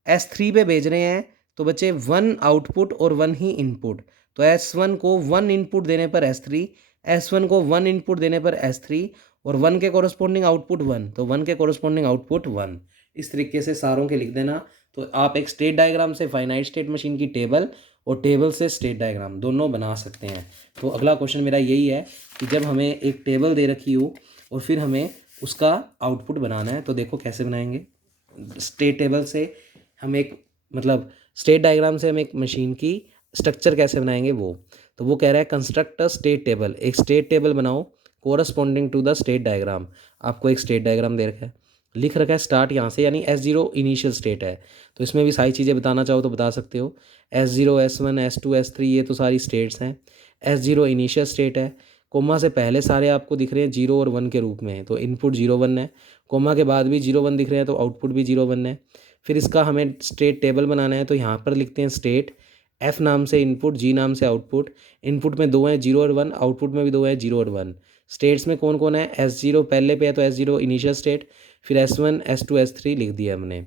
S3 पे भेज रहे हैं, तो बच्चे 1 आउटपुट और 1 ही इनपुट, तो S1 को 1 इनपुट देने पर S3, S1 को 1 इनपुट देने पर S3 और 1 के कोरस्पॉन्डिंग आउटपुट 1, तो 1 के कोरस्पॉन्डिंग आउटपुट 1। इस तरीके से सारों के लिख देना। तो आप एक स्टेट डायग्राम से फाइनाइट स्टेट मशीन की टेबल और टेबल से स्टेट डायग्राम दोनों बना सकते हैं। तो अगला क्वेश्चन मेरा यही है कि जब हमें एक टेबल दे रखी हो और फिर हमें उसका आउटपुट बनाना है, तो देखो कैसे बनाएंगे। स्टेट टेबल से हम एक, मतलब स्टेट डायग्राम से हम एक मशीन की स्ट्रक्चर कैसे बनाएंगे वो। तो वो कह रहा है कंस्ट्रक्ट अ स्टेट टेबल, एक स्टेट टेबल बनाओ corresponding to the state diagram. आपको एक स्टेट डायग्राम दे रखा है, लिख रखा है स्टार्ट यहाँ से, यानी S0 इनिशियल स्टेट है, तो इसमें भी सारी चीज़ें बताना चाहो तो बता सकते हो। S0 S1 S2 S3 ये तो सारी स्टेट्स हैं। S0 इनिशियल स्टेट है, कोमा से पहले सारे आपको दिख रहे हैं 0 और 1 के रूप में, तो इनपुट 0 1 है, कोमा के बाद भी 0 1 दिख रहे हैं, तो आउटपुट भी 0 1 है। फिर इसका हमें स्टेट टेबल बनाना है, तो यहाँ पर लिखते हैं स्टेट, F नाम से इनपुट, G नाम से आउटपुट। इनपुट में 2 हैं 0 और 1, आउटपुट में भी 2 हैं 0 और 1। स्टेट्स में कौन कौन है, S0 पहले पे है तो S0 इनिशियल स्टेट, फिर S1 S2 S3 लिख दिया हमने।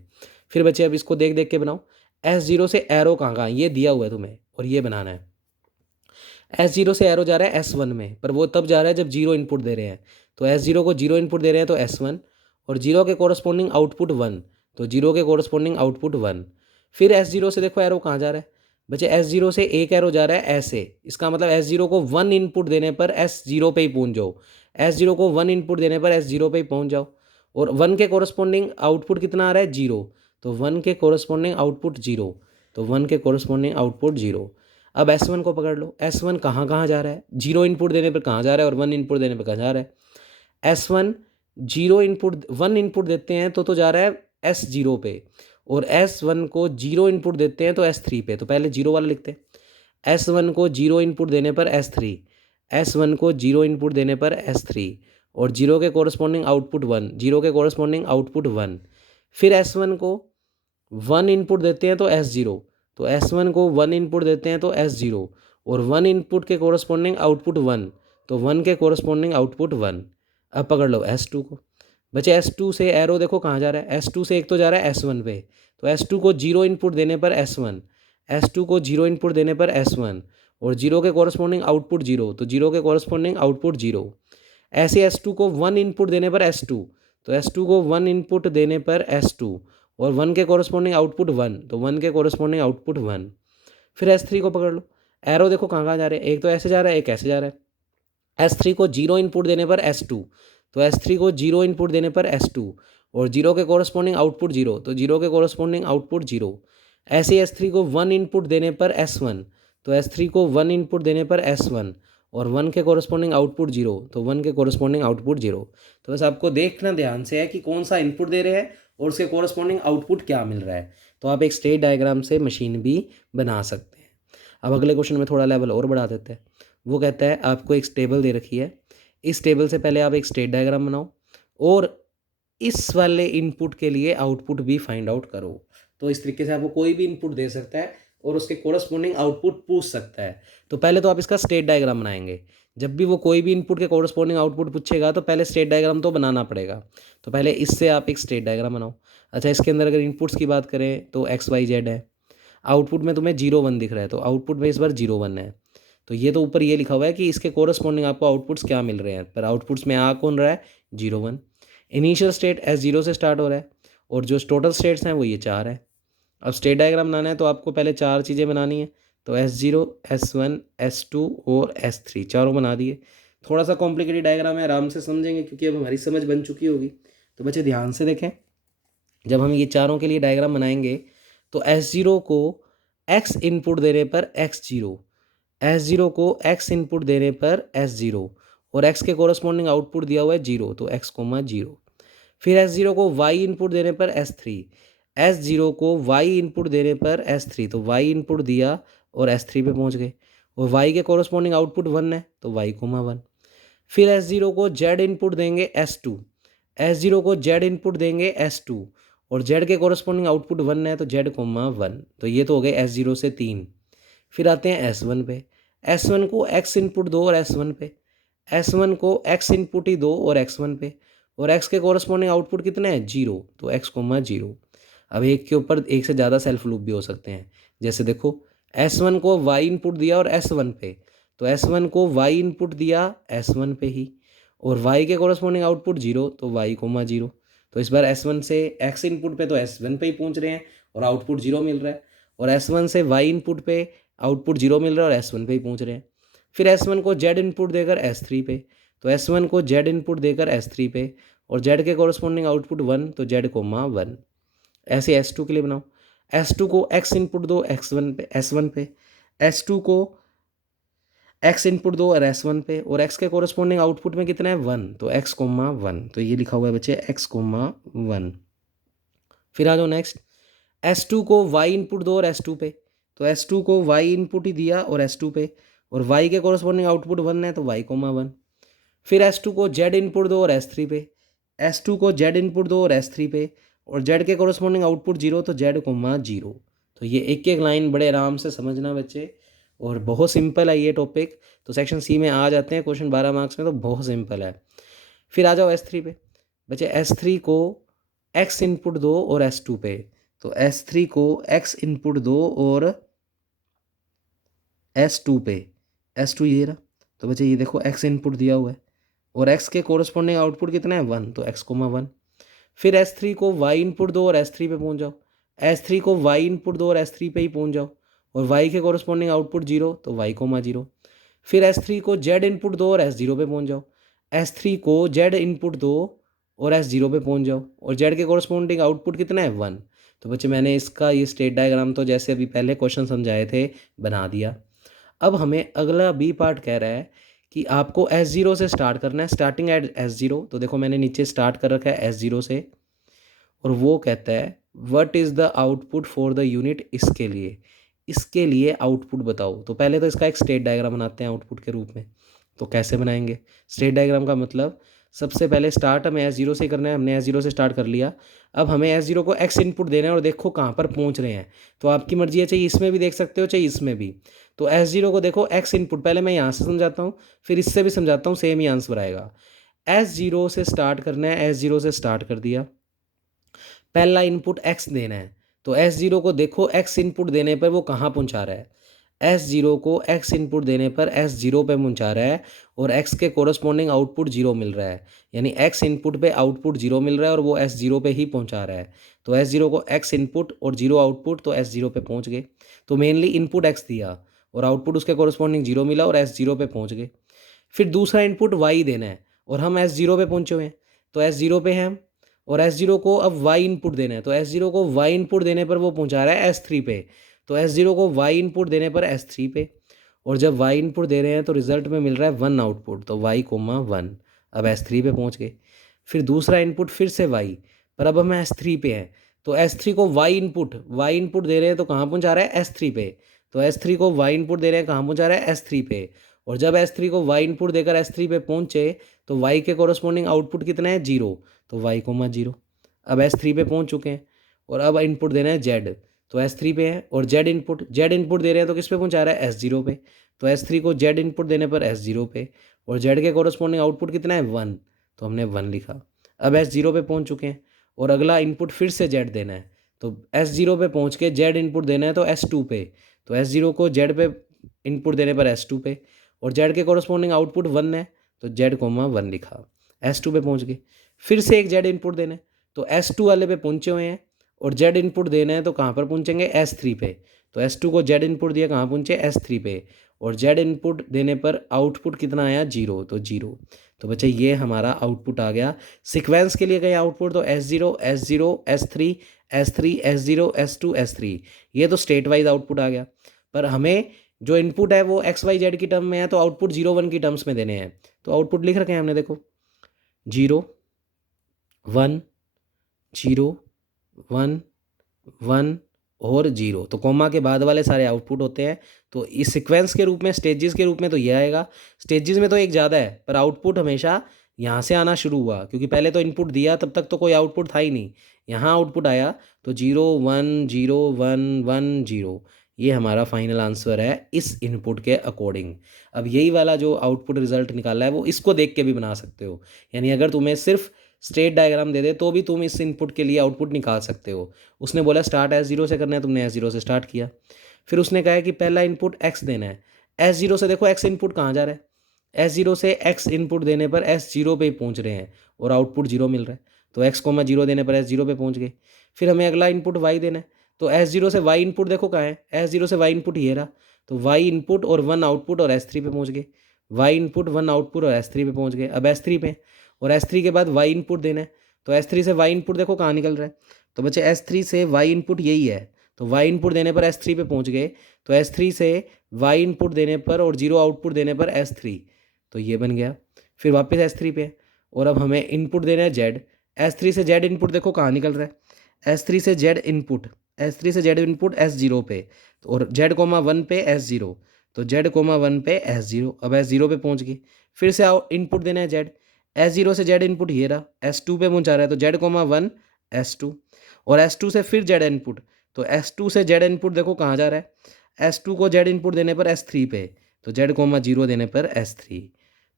फिर बच्चे अब इसको देख देख के बनाओ। S0 से एरो कहाँ कहाँ, ये दिया हुआ है तुम्हें और ये बनाना है। S0 से एरो जा रहा है S1 में, पर वो तब जा रहा है जब जीरो इनपुट दे रहे हैं। तो S0 को जीरो इनपुट दे रहे हैं तो S1, और जीरो के कोरस्पॉन्डिंग आउटपुट 1, तो जीरो के कोरस्पॉन्डिंग आउटपुट 1। फिर S0 से देखो एरो कहाँ जा रहा है बच्चे, S0 से एक एरो जा रहा है ऐसे, इसका मतलब S0 को 1 इनपुट देने पर S0 पे ही पहुंच जाओ। S0 को 1 इनपुट देने पर S0 पे ही पहुंच जाओ, और 1 के कोरस्पॉन्डिंग आउटपुट कितना आ रहा है, जीरो, तो 1 के कोरस्पॉन्डिंग आउटपुट जीरो, तो 1 के कोरस्पॉन्डिंग आउटपुट जीरो। अब S1 को पकड़ लो, S1 कहाँ कहाँ जा रहा है, जीरो इनपुट देने पर कहाँ जा रहा है और 1 इनपुट देने पर कहाँ जा रहा है। S1 जीरो इनपुट 1 इनपुट देते हैं तो जा रहा है S0 पे, और S1 को जीरो इनपुट देते हैं तो S3 पे। तो पहले जीरो वाला लिखते हैं, S1 को जीरो इनपुट देने पर S3, S1 को जीरो इनपुट देने पर S3, और जीरो के कोरस्पॉन्डिंग आउटपुट 1, जीरो के कोरस्पॉन्डिंग आउटपुट 1। फिर S1 को 1 इनपुट देते हैं तो S0, तो S1 को 1 इनपुट देते हैं तो S0, और 1 इनपुट के कोरस्पॉन्डिंग आउटपुट 1, तो 1 के कोरस्पॉन्डिंग आउटपुट 1। अब पकड़ लो S2 को बच्चे, S2 से एरो देखो कहाँ जा रहा है, S2 से एक तो जा रहा है S1 पे, तो S2 को जीरो इनपुट देने पर S1, S2 को जीरो इनपुट देने पर S1, और जीरो के कोरस्पॉन्डिंग आउटपुट जीरो, तो जीरो के कोरस्पॉन्डिंग आउटपुट जीरो। ऐसे S2 को 1 इनपुट देने पर S2, तो S2 को 1 इनपुट देने पर S2, और 1 के कोरस्पॉन्डिंग आउटपुट 1, तो 1 के कोरस्पॉन्डिंग आउटपुट 1। फिर S3 को पकड़ लो, एरो देखो कहाँ कहाँ जा रहे हैं, एक तो ऐसे जा रहा है एक ऐसे जा रहा है। S3 को जीरो इनपुट देने पर S2, तो S3 को जीरो इनपुट देने पर S2, और जीरो के कोरस्पॉन्डिंग आउटपुट जीरो, तो जीरो के कोरस्पॉन्डिंग आउटपुट जीरो। ऐसे S3 को 1 इनपुट देने पर S1, तो S3 को 1 इनपुट देने पर S1, और 1 के कोरस्पॉन्डिंग आउटपुट जीरो, तो 1 के कोरस्पॉन्डिंग आउटपुट जीरो। तो बस आपको देखना ध्यान से है कि कौन सा इनपुट दे रहे हैं और उसके कोरस्पॉन्डिंग आउटपुट क्या मिल रहा है, तो आप एक स्टेट डायग्राम से मशीन भी बना सकते हैं। अब अगले क्वेश्चन में थोड़ा लेवल और बढ़ा देते हैं। वो कहता है आपको एक टेबल दे रखी है, इस टेबल से पहले आप एक स्टेट डायग्राम बनाओ और इस वाले इनपुट के लिए आउटपुट भी फाइंड आउट करो। तो इस तरीके से आपको कोई भी इनपुट दे सकता है और उसके कोरस्पॉन्डिंग आउटपुट पूछ सकता है। तो पहले तो आप इसका स्टेट डायग्राम बनाएंगे, जब भी वो कोई भी इनपुट के कोरस्पॉन्डिंग आउटपुट पूछेगा तो पहले स्टेट डायग्राम तो बनाना पड़ेगा। तो पहले इससे आप एक स्टेट डायग्राम बनाओ। अच्छा, इसके अंदर अगर इनपुट्स की बात करें तो XYZ है, आउटपुट में तुम्हें 0 1 दिख रहा है, तो आउटपुट में इस बार 0 1 है। तो ये तो ऊपर ये लिखा हुआ है कि इसके कोरस्पॉन्डिंग आपको आउटपुट्स क्या मिल रहे हैं, पर आउटपुट्स में आ कौन रहा है, 0 1। इनिशियल स्टेट S0 से स्टार्ट हो रहा है, और जो टोटल स्टेट्स हैं वो ये 4 है। अब स्टेट डायग्राम बनाना है तो आपको पहले 4 चीज़ें बनानी है, तो S0, S1, S2 और S3 चारों बना दिए। थोड़ा सा कॉम्प्लिकेटेड डायग्राम है, आराम से समझेंगे क्योंकि अब हमारी समझ बन चुकी होगी। तो बच्चे ध्यान से देखें, जब हम ये चारों के लिए डायग्राम बनाएंगे तो S0 को X इनपुट देने पर X0, S0 को X इनपुट देने पर S0, और X के कोरस्पॉन्डिंग आउटपुट दिया हुआ है 0, तो X 0। फिर S0 को Y इनपुट देने पर S3, S0 को Y इनपुट देने पर S3, तो Y इनपुट दिया और S3 पे पहुंच गए, और Y के कोरस्पॉन्डिंग आउटपुट 1 है तो Y 1। फिर S0 को Z इनपुट देंगे S2, S0 को Z इनपुट देंगे S2, और Z के कोरस्पॉन्डिंग आउटपुट 1 है तो Z 1। तो ये तो हो गए S0 से 3। फिर आते हैं S1 पे, S1 को X इनपुट दो और S1 पे, S1 को X इनपुट ही दो और X1 पे, और X के कोरस्पॉन्डिंग आउटपुट कितने हैं, 0, तो X 0। अब एक के ऊपर एक से ज़्यादा सेल्फ लूप भी हो सकते हैं। जैसे देखो, S1 को Y इनपुट दिया और S1 पे, तो S1 को Y इनपुट दिया S1 पे ही, और Y के कोरस्पॉन्डिंग आउटपुट 0, तो Y 0। तो इस बार S1 से X इनपुट पे तो S1 पे ही पहुंच रहे हैं और आउटपुट 0 मिल रहा है, और S1 से Y इनपुट पे आउटपुट 0 मिल रहा है और S1 पे ही पहुंच रहे हैं। फिर S1 को Z इनपुट देकर S3 पे, तो S1 को Z इनपुट देकर S3 पे, और Z के कोरस्पॉन्डिंग आउटपुट 1, तो Z 1। ऐसे S2 के लिए बनाओ, S2 को X इनपुट दो X1 पे, S1 पे, S2 को X इनपुट दो और S1 पे, और X के कोरस्पॉन्डिंग आउटपुट में कितना है, 1, तो X 1। तो ये लिखा हुआ है बच्चे X 1। फिर आ जाओ नेक्स्ट, S2 को Y इनपुट दो और S2 पे, तो S2 को Y इनपुट ही दिया और S2 पे, और Y के कोरस्पॉन्डिंग आउटपुट 1 है तो Y 1। फिर S2 को Z इनपुट दो और S3 पे, S2 को Z इनपुट दो और S3 पे, और Z के कोरस्पॉन्डिंग आउटपुट 0, तो Z 0। तो ये एक एक लाइन बड़े आराम से समझना बच्चे, और बहुत सिंपल है ये टॉपिक। तो सेक्शन सी में आ जाते हैं क्वेश्चन 12 मार्क्स में, तो बहुत सिंपल है। फिर आ जाओ S3 पे बच्चे, S3 को X इनपुट दो और S2 पे, तो S3 को X इनपुट दो और S2 पे, S2 ये रहा। तो बच्चे ये देखो x इनपुट दिया हुआ है और x के कोरस्पॉन्डिंग आउटपुट कितना है 1, तो x, 1। फिर S3 को y इनपुट दो और S3 पे पहुंच जाओ। S3 को y इनपुट दो और S3 पे ही पहुंच जाओ और y के कोरस्पॉन्डिंग आउटपुट 0, तो y, 0। फिर S3 को z इनपुट दो और S0 पे पहुंच जाओ। S3 को z इनपुट दो और S0 पे पहुंच जाओ और z के कोरस्पॉन्डिंग आउटपुट कितना है 1। तो बच्चे मैंने इसका ये स्टेट डायग्राम तो जैसे अभी पहले क्वेश्चन समझाए थे बना दिया। अब हमें अगला बी पार्ट कह रहा है कि आपको S0 से स्टार्ट करना है, स्टार्टिंग एट S0। तो देखो मैंने नीचे स्टार्ट कर रखा है S0 से और वो कहता है what is the output for the unit, इसके लिए आउटपुट बताओ। तो पहले तो इसका एक स्टेट डायग्राम बनाते हैं आउटपुट के रूप में। तो कैसे बनाएंगे स्टेट डायग्राम का मतलब, सबसे पहले स्टार्ट हमें S0 से करना है। हमने S0 से स्टार्ट कर लिया। अब हमें S0 को x इनपुट देना है और देखो कहाँ पर पहुँच रहे हैं। तो आपकी मर्जी है, चाहिए इसमें भी देख सकते हो चाहे इसमें भी। तो S0 को देखो x इनपुट, पहले मैं यहाँ से समझाता हूँ फिर इससे भी समझाता हूँ, सेम ही आंसर आएगा। S0 से स्टार्ट करना है, S0 से स्टार्ट कर दिया। पहला इनपुट x देना है। तो S0 को देखो x इनपुट देने पर वो कहाँ पहुँचा रहा है। S0 को x इनपुट देने पर S0 पे पहुँचा रहा है और x के कोरस्पॉन्डिंग आउटपुट 0 मिल रहा है। यानी x इनपुट पे आउटपुट 0 मिल रहा है और वो S0 पे ही पहुँचा रहा है। तो S0 को x इनपुट और 0 आउटपुट, तो S0 पे पहुँच गए। तो मेनली इनपुट x दिया और आउटपुट उसके कोरस्पॉन्डिंग 0 मिला और S0 पे पहुँच गए। फिर दूसरा इनपुट y देना है और हम S0 पे पहुँचे हुए हैं। तो S0 पे हैं हम और S0 को अब y इनपुट देना है। तो S0 को y इनपुट देने पर वो पहुँचा रहा है S3 पे। तो S0 को y इनपुट देने पर S3 पे, और जब y इनपुट दे रहे हैं तो रिजल्ट में मिल रहा है 1 आउटपुट, तो y, 1। अब S3 पे पहुँच गए। फिर दूसरा इनपुट फिर से y, पर अब हम S3 पे हैं। तो S3 को y इनपुट दे रहे हैं तो कहाँ पहुँचा रहा है S3 पे। तो S3 को y इनपुट दे रहे हैं, कहाँ पहुँचा रहा है S3 पे। और जब S3 को y इनपुट देकर S3 पे पहुँचे तो y के कोरस्पॉन्डिंग आउटपुट कितना है 0, तो y, 0। अब S3 पे पहुँच चुके हैं और अब इनपुट देना है Z। तो S3 पे है और Z इनपुट दे रहे हैं तो किस पे पहुँचा रहा है S0 पे। तो S3 को Z इनपुट देने पर S0 पे और Z के कोरस्पॉन्डिंग आउटपुट कितना है 1, तो हमने 1 लिखा। अब S0 पे पहुँच चुके हैं और अगला इनपुट फिर से Z देना है। तो S0 पे पहुँच के Z इनपुट देना है तो S2 पे। तो S0 को Z पे इनपुट देने पर S2 पे और Z के कोरस्पॉन्डिंग आउटपुट 1 है तो Z, 1 लिखा। S2 पे पहुँच गए। फिर से एक Z इनपुट देना है तो S2 वाले पे पहुँचे हुए हैं और Z इनपुट देना है तो कहाँ पर पहुँचेंगे S3 पे। तो S2 को Z इनपुट दिया, कहाँ पहुँचे S3 पे और Z इनपुट देने पर आउटपुट कितना आया 0, तो 0। तो बच्चे ये हमारा आउटपुट आ गया। सीक्वेंस के लिए कहीं आउटपुट तो S0, S0, S3, S3, S0, S2, S3, ये तो स्टेट वाइज आउटपुट आ गया। पर हमें जो इनपुट है वो XYZ की टर्म में है तो आउटपुट 0, 1 की टर्म्स में देने हैं। तो आउटपुट लिख रखे हैं हमने, देखो 0, 1, 0, 1, 1 और 0। तो कॉमा के बाद वाले सारे आउटपुट होते हैं। तो इस सीक्वेंस के रूप में, स्टेजेस के रूप में तो ये आएगा। स्टेजेस में तो एक ज़्यादा है पर आउटपुट हमेशा यहाँ से आना शुरू हुआ, क्योंकि पहले तो इनपुट दिया तब तक तो कोई आउटपुट था ही नहीं। यहाँ आउटपुट आया तो 0, 1, 0, 1, 1, 0। ये हमारा फाइनल आंसर है इस इनपुट के अकॉर्डिंग। अब यही वाला जो आउटपुट रिजल्ट निकाला है वो इसको देख के भी बना सकते हो। यानी अगर तुम्हें सिर्फ स्टेट डायग्राम दे दे तो भी तुम इस इनपुट के लिए आउटपुट निकाल सकते हो। उसने बोला स्टार्ट S0 से करना है, तुमने S0 से स्टार्ट किया। फिर उसने कहा है कि पहला इनपुट x देना है। S0 से देखो x इनपुट कहाँ जा रहा है, S0 से x इनपुट देने पर S0 पे ही पहुँच रहे हैं और आउटपुट 0 मिल रहा है। तो x, 0 देने पर S0 पे पहुँच गए। फिर हमें अगला इनपुट y देना है। तो S0 से y इनपुट देखो कहाँ है, S0 से y इनपुट ये रहा। तो y इनपुट और 1 आउटपुट और S3 पे पहुँच गए। y इनपुट, 1 आउटपुट और S3 पे पहुँच गए। अब S3 पे और S3 के बाद y इनपुट देना है। तो S3 से y इनपुट देखो कहाँ निकल रहा है। तो बच्चे S3 से y इनपुट यही है। तो y इनपुट देने पर S3 पे पहुँच गए। तो S3 से y इनपुट देने पर और 0 आउटपुट देने पर S3, तो ये बन गया। फिर वापस S3 पे और अब हमें इनपुट देना है Z। S3 से Z इनपुट देखो कहाँ निकल रहा है, S3 से Z इनपुट, S0 पे और Z, 1 पे S0। तो Z, 1 पे S0। अब S0 पे पहुँच गए। फिर से आओ इनपुट देना है Z। S0 से Z इनपुट ये रहा, S2 पे पहुँचा रहा है तो Z, 1 S2 और S2 से फिर Z इनपुट। तो S2 से Z इनपुट देखो कहाँ जा रहा है, S2 को Z इनपुट देने पर S3 पे, तो Z, 0 देने पर S3।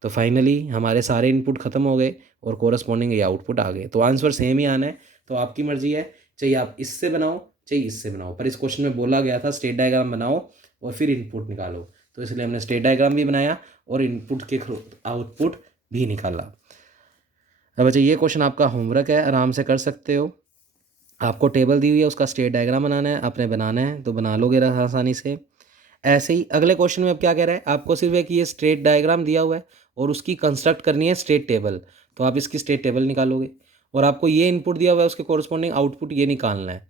तो फाइनली हमारे सारे इनपुट खत्म हो गए और कोरस्पॉन्डिंग ये आउटपुट आ गए। तो आंसर सेम ही आना है। तो आपकी मर्जी है, चाहिए आप इससे बनाओ चाहिए इससे बनाओ, पर इस क्वेश्चन में बोला गया था स्टेट डायग्राम बनाओ और फिर इनपुट निकालो। तो इसलिए हमने स्टेट डायग्राम भी बनाया और इनपुट के आउटपुट भी निकाला। अब बच्चे ये क्वेश्चन आपका होमवर्क है, आराम से कर सकते हो। आपको टेबल दी हुई है, उसका स्टेट डायग्राम बनाना है, आपने बनाना है तो बना लोगे आसानी से। ऐसे ही अगले क्वेश्चन में अब क्या कह रहा है, आपको सिर्फ एक ये स्टेट डायग्राम दिया हुआ है और उसकी कंस्ट्रक्ट करनी है स्टेट टेबल। तो आप इसकी स्टेट टेबल निकालोगे और आपको ये इनपुट दिया हुआ है, उसके कोरस्पॉन्डिंग आउटपुट ये निकालना है।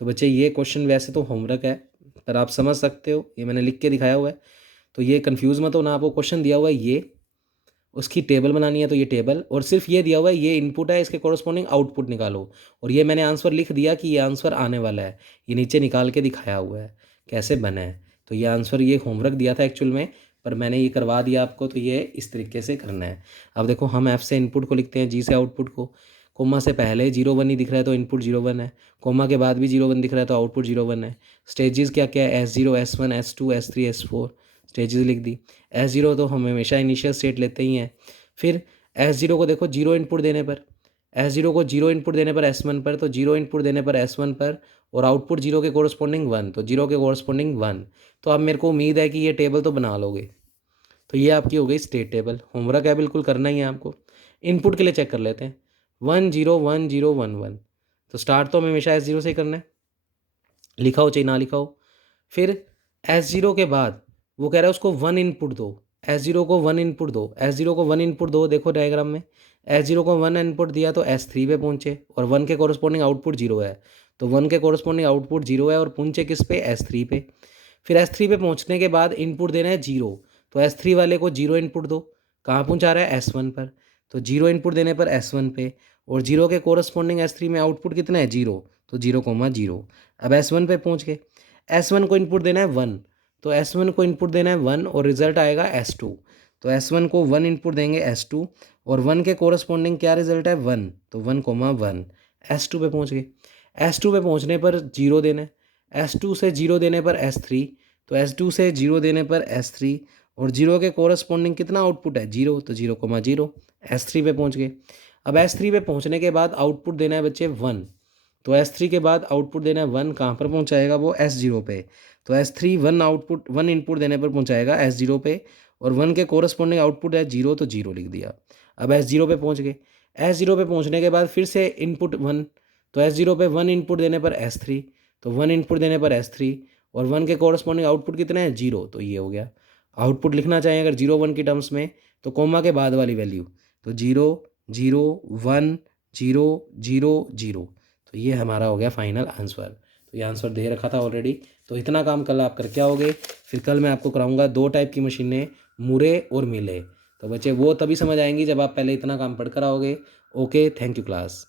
तो बच्चे ये क्वेश्चन वैसे तो होमवर्क है, पर आप समझ सकते हो, ये मैंने लिख के दिखाया हुआ है, तो ये कन्फ्यूज़ मत हो ना। आपको क्वेश्चन दिया हुआ है ये, उसकी टेबल बनानी है तो ये टेबल, और सिर्फ ये दिया हुआ है ये इनपुट है, इसके कोरस्पॉन्डिंग आउटपुट निकालो। और ये मैंने आंसर लिख दिया कि ये आंसर आने वाला है, ये नीचे निकाल के दिखाया हुआ है कैसे बना है। तो ये आंसर, ये होमवर्क दिया था एक्चुअल में, पर मैंने ये करवा दिया आपको, तो ये इस तरीके से करना है। अब देखो, हम एफ से इनपुट को लिखते हैं, जी से आउटपुट को। कोमा से पहले 0 1 ही दिख रहा है तो इनपुट 0 1 है, कोमा के बाद भी 0 1 दिख रहा है तो आउटपुट 0 1 है। स्टेजेस क्या क्या है, S0 S1 S2 S3 S4, stages लिख दी। S0 तो हम हमेशा इनिशियल स्टेट लेते ही हैं। फिर S0 को देखो 0 इनपुट देने पर, S0 को 0 इनपुट देने पर S1 पर, तो 0 इनपुट देने पर S1 पर, और आउटपुट 0 के कोरस्पॉन्डिंग 1, तो 0 के कोरस्पॉन्डिंग 1। तो अब मेरे को उम्मीद है कि ये टेबल तो बना लोगे। तो ये आपकी हो गई स्टेट टेबल। होमवर्क है, बिल्कुल करना ही है आपको। इनपुट के लिए चेक कर लेते हैं, 1 0 1 0 1 1। तो स्टार्ट तो हमें हमेशा S0 से ही करना है, लिखा हो चाहे ना लिखा हो। फिर S0 के बाद वो कह रहा है उसको 1 इनपुट दो, S0 को 1 इनपुट दो, S0 को 1 इनपुट दो। देखो डायग्राम में, S0 को 1 इनपुट दिया तो S3 पे पहुंचे, और 1 के कोरस्पॉन्डिंग आउटपुट 0 है, तो 1 के कोरस्पॉन्डिंग आउटपुट 0 है, और पहुंचे किस पे, S3 पे। फिर S3 पे पहुंचने के बाद इनपुट देना है 0, तो S3 वाले को 0 इनपुट दो। कहाँ पहुंचा रहा है, S1 पर, तो 0 इनपुट देने पर S1 पे, और 0 के कोरस्पॉन्डिंग S3 में आउटपुट कितना है, 0, तो 0,0। अब S1 पे पहुंच गए, S1 को इनपुट देना है 1, तो S1 को इनपुट देना है 1 और रिजल्ट आएगा S2। तो S1 को 1 इनपुट देंगे S2, और 1 के कोरस्पॉन्डिंग क्या रिजल्ट है, 1, तो 1,1। S2 पे पहुंच गए, S2 पे पहुंचने पर 0 देना है, S2 से 0 देने पर S3, तो S2 से 0 देने पर S3, और 0 के कोरस्पॉन्डिंग कितना आउटपुट है, 0, तो 0,0। S3 पे पहुंच गए। अब S3 पे पहुंचने के बाद आउटपुट देना है बच्चे 1, तो S3 के बाद आउटपुट देना है 1, कहाँ पर पहुंचाएगा वो, S0 पे। तो S3 1 इनपुट देने पर पहुंचाएगा S0 पे, और 1 के कोरस्पॉन्डिंग आउटपुट है 0, तो 0 लिख दिया। अब S0 पे पहुंच गए, S0 पे पहुंचने के बाद फिर से इनपुट 1, तो S0 पे 1 इनपुट देने पर S3, तो 1 इनपुट देने पर S3, और 1 के कोरस्पॉन्डिंग आउटपुट कितना है, 0, तो ये हो गया। आउटपुट लिखना चाहिए अगर 0 1 की टर्म्स में, तो कोमा के बाद वाली वैल्यू, तो 0 0 1 0 0 0। तो ये हमारा हो गया फाइनल आंसर। तो ये आंसर दे रखा था ऑलरेडी। तो इतना काम कल आप करके आओगे। फिर कल मैं आपको कराऊंगा 2 टाइप की मशीनें, मुरे और मिले। तो बच्चे वो तभी समझ आएंगी जब आप पहले इतना काम पढ़ कर आओगे। Okay, thank you class.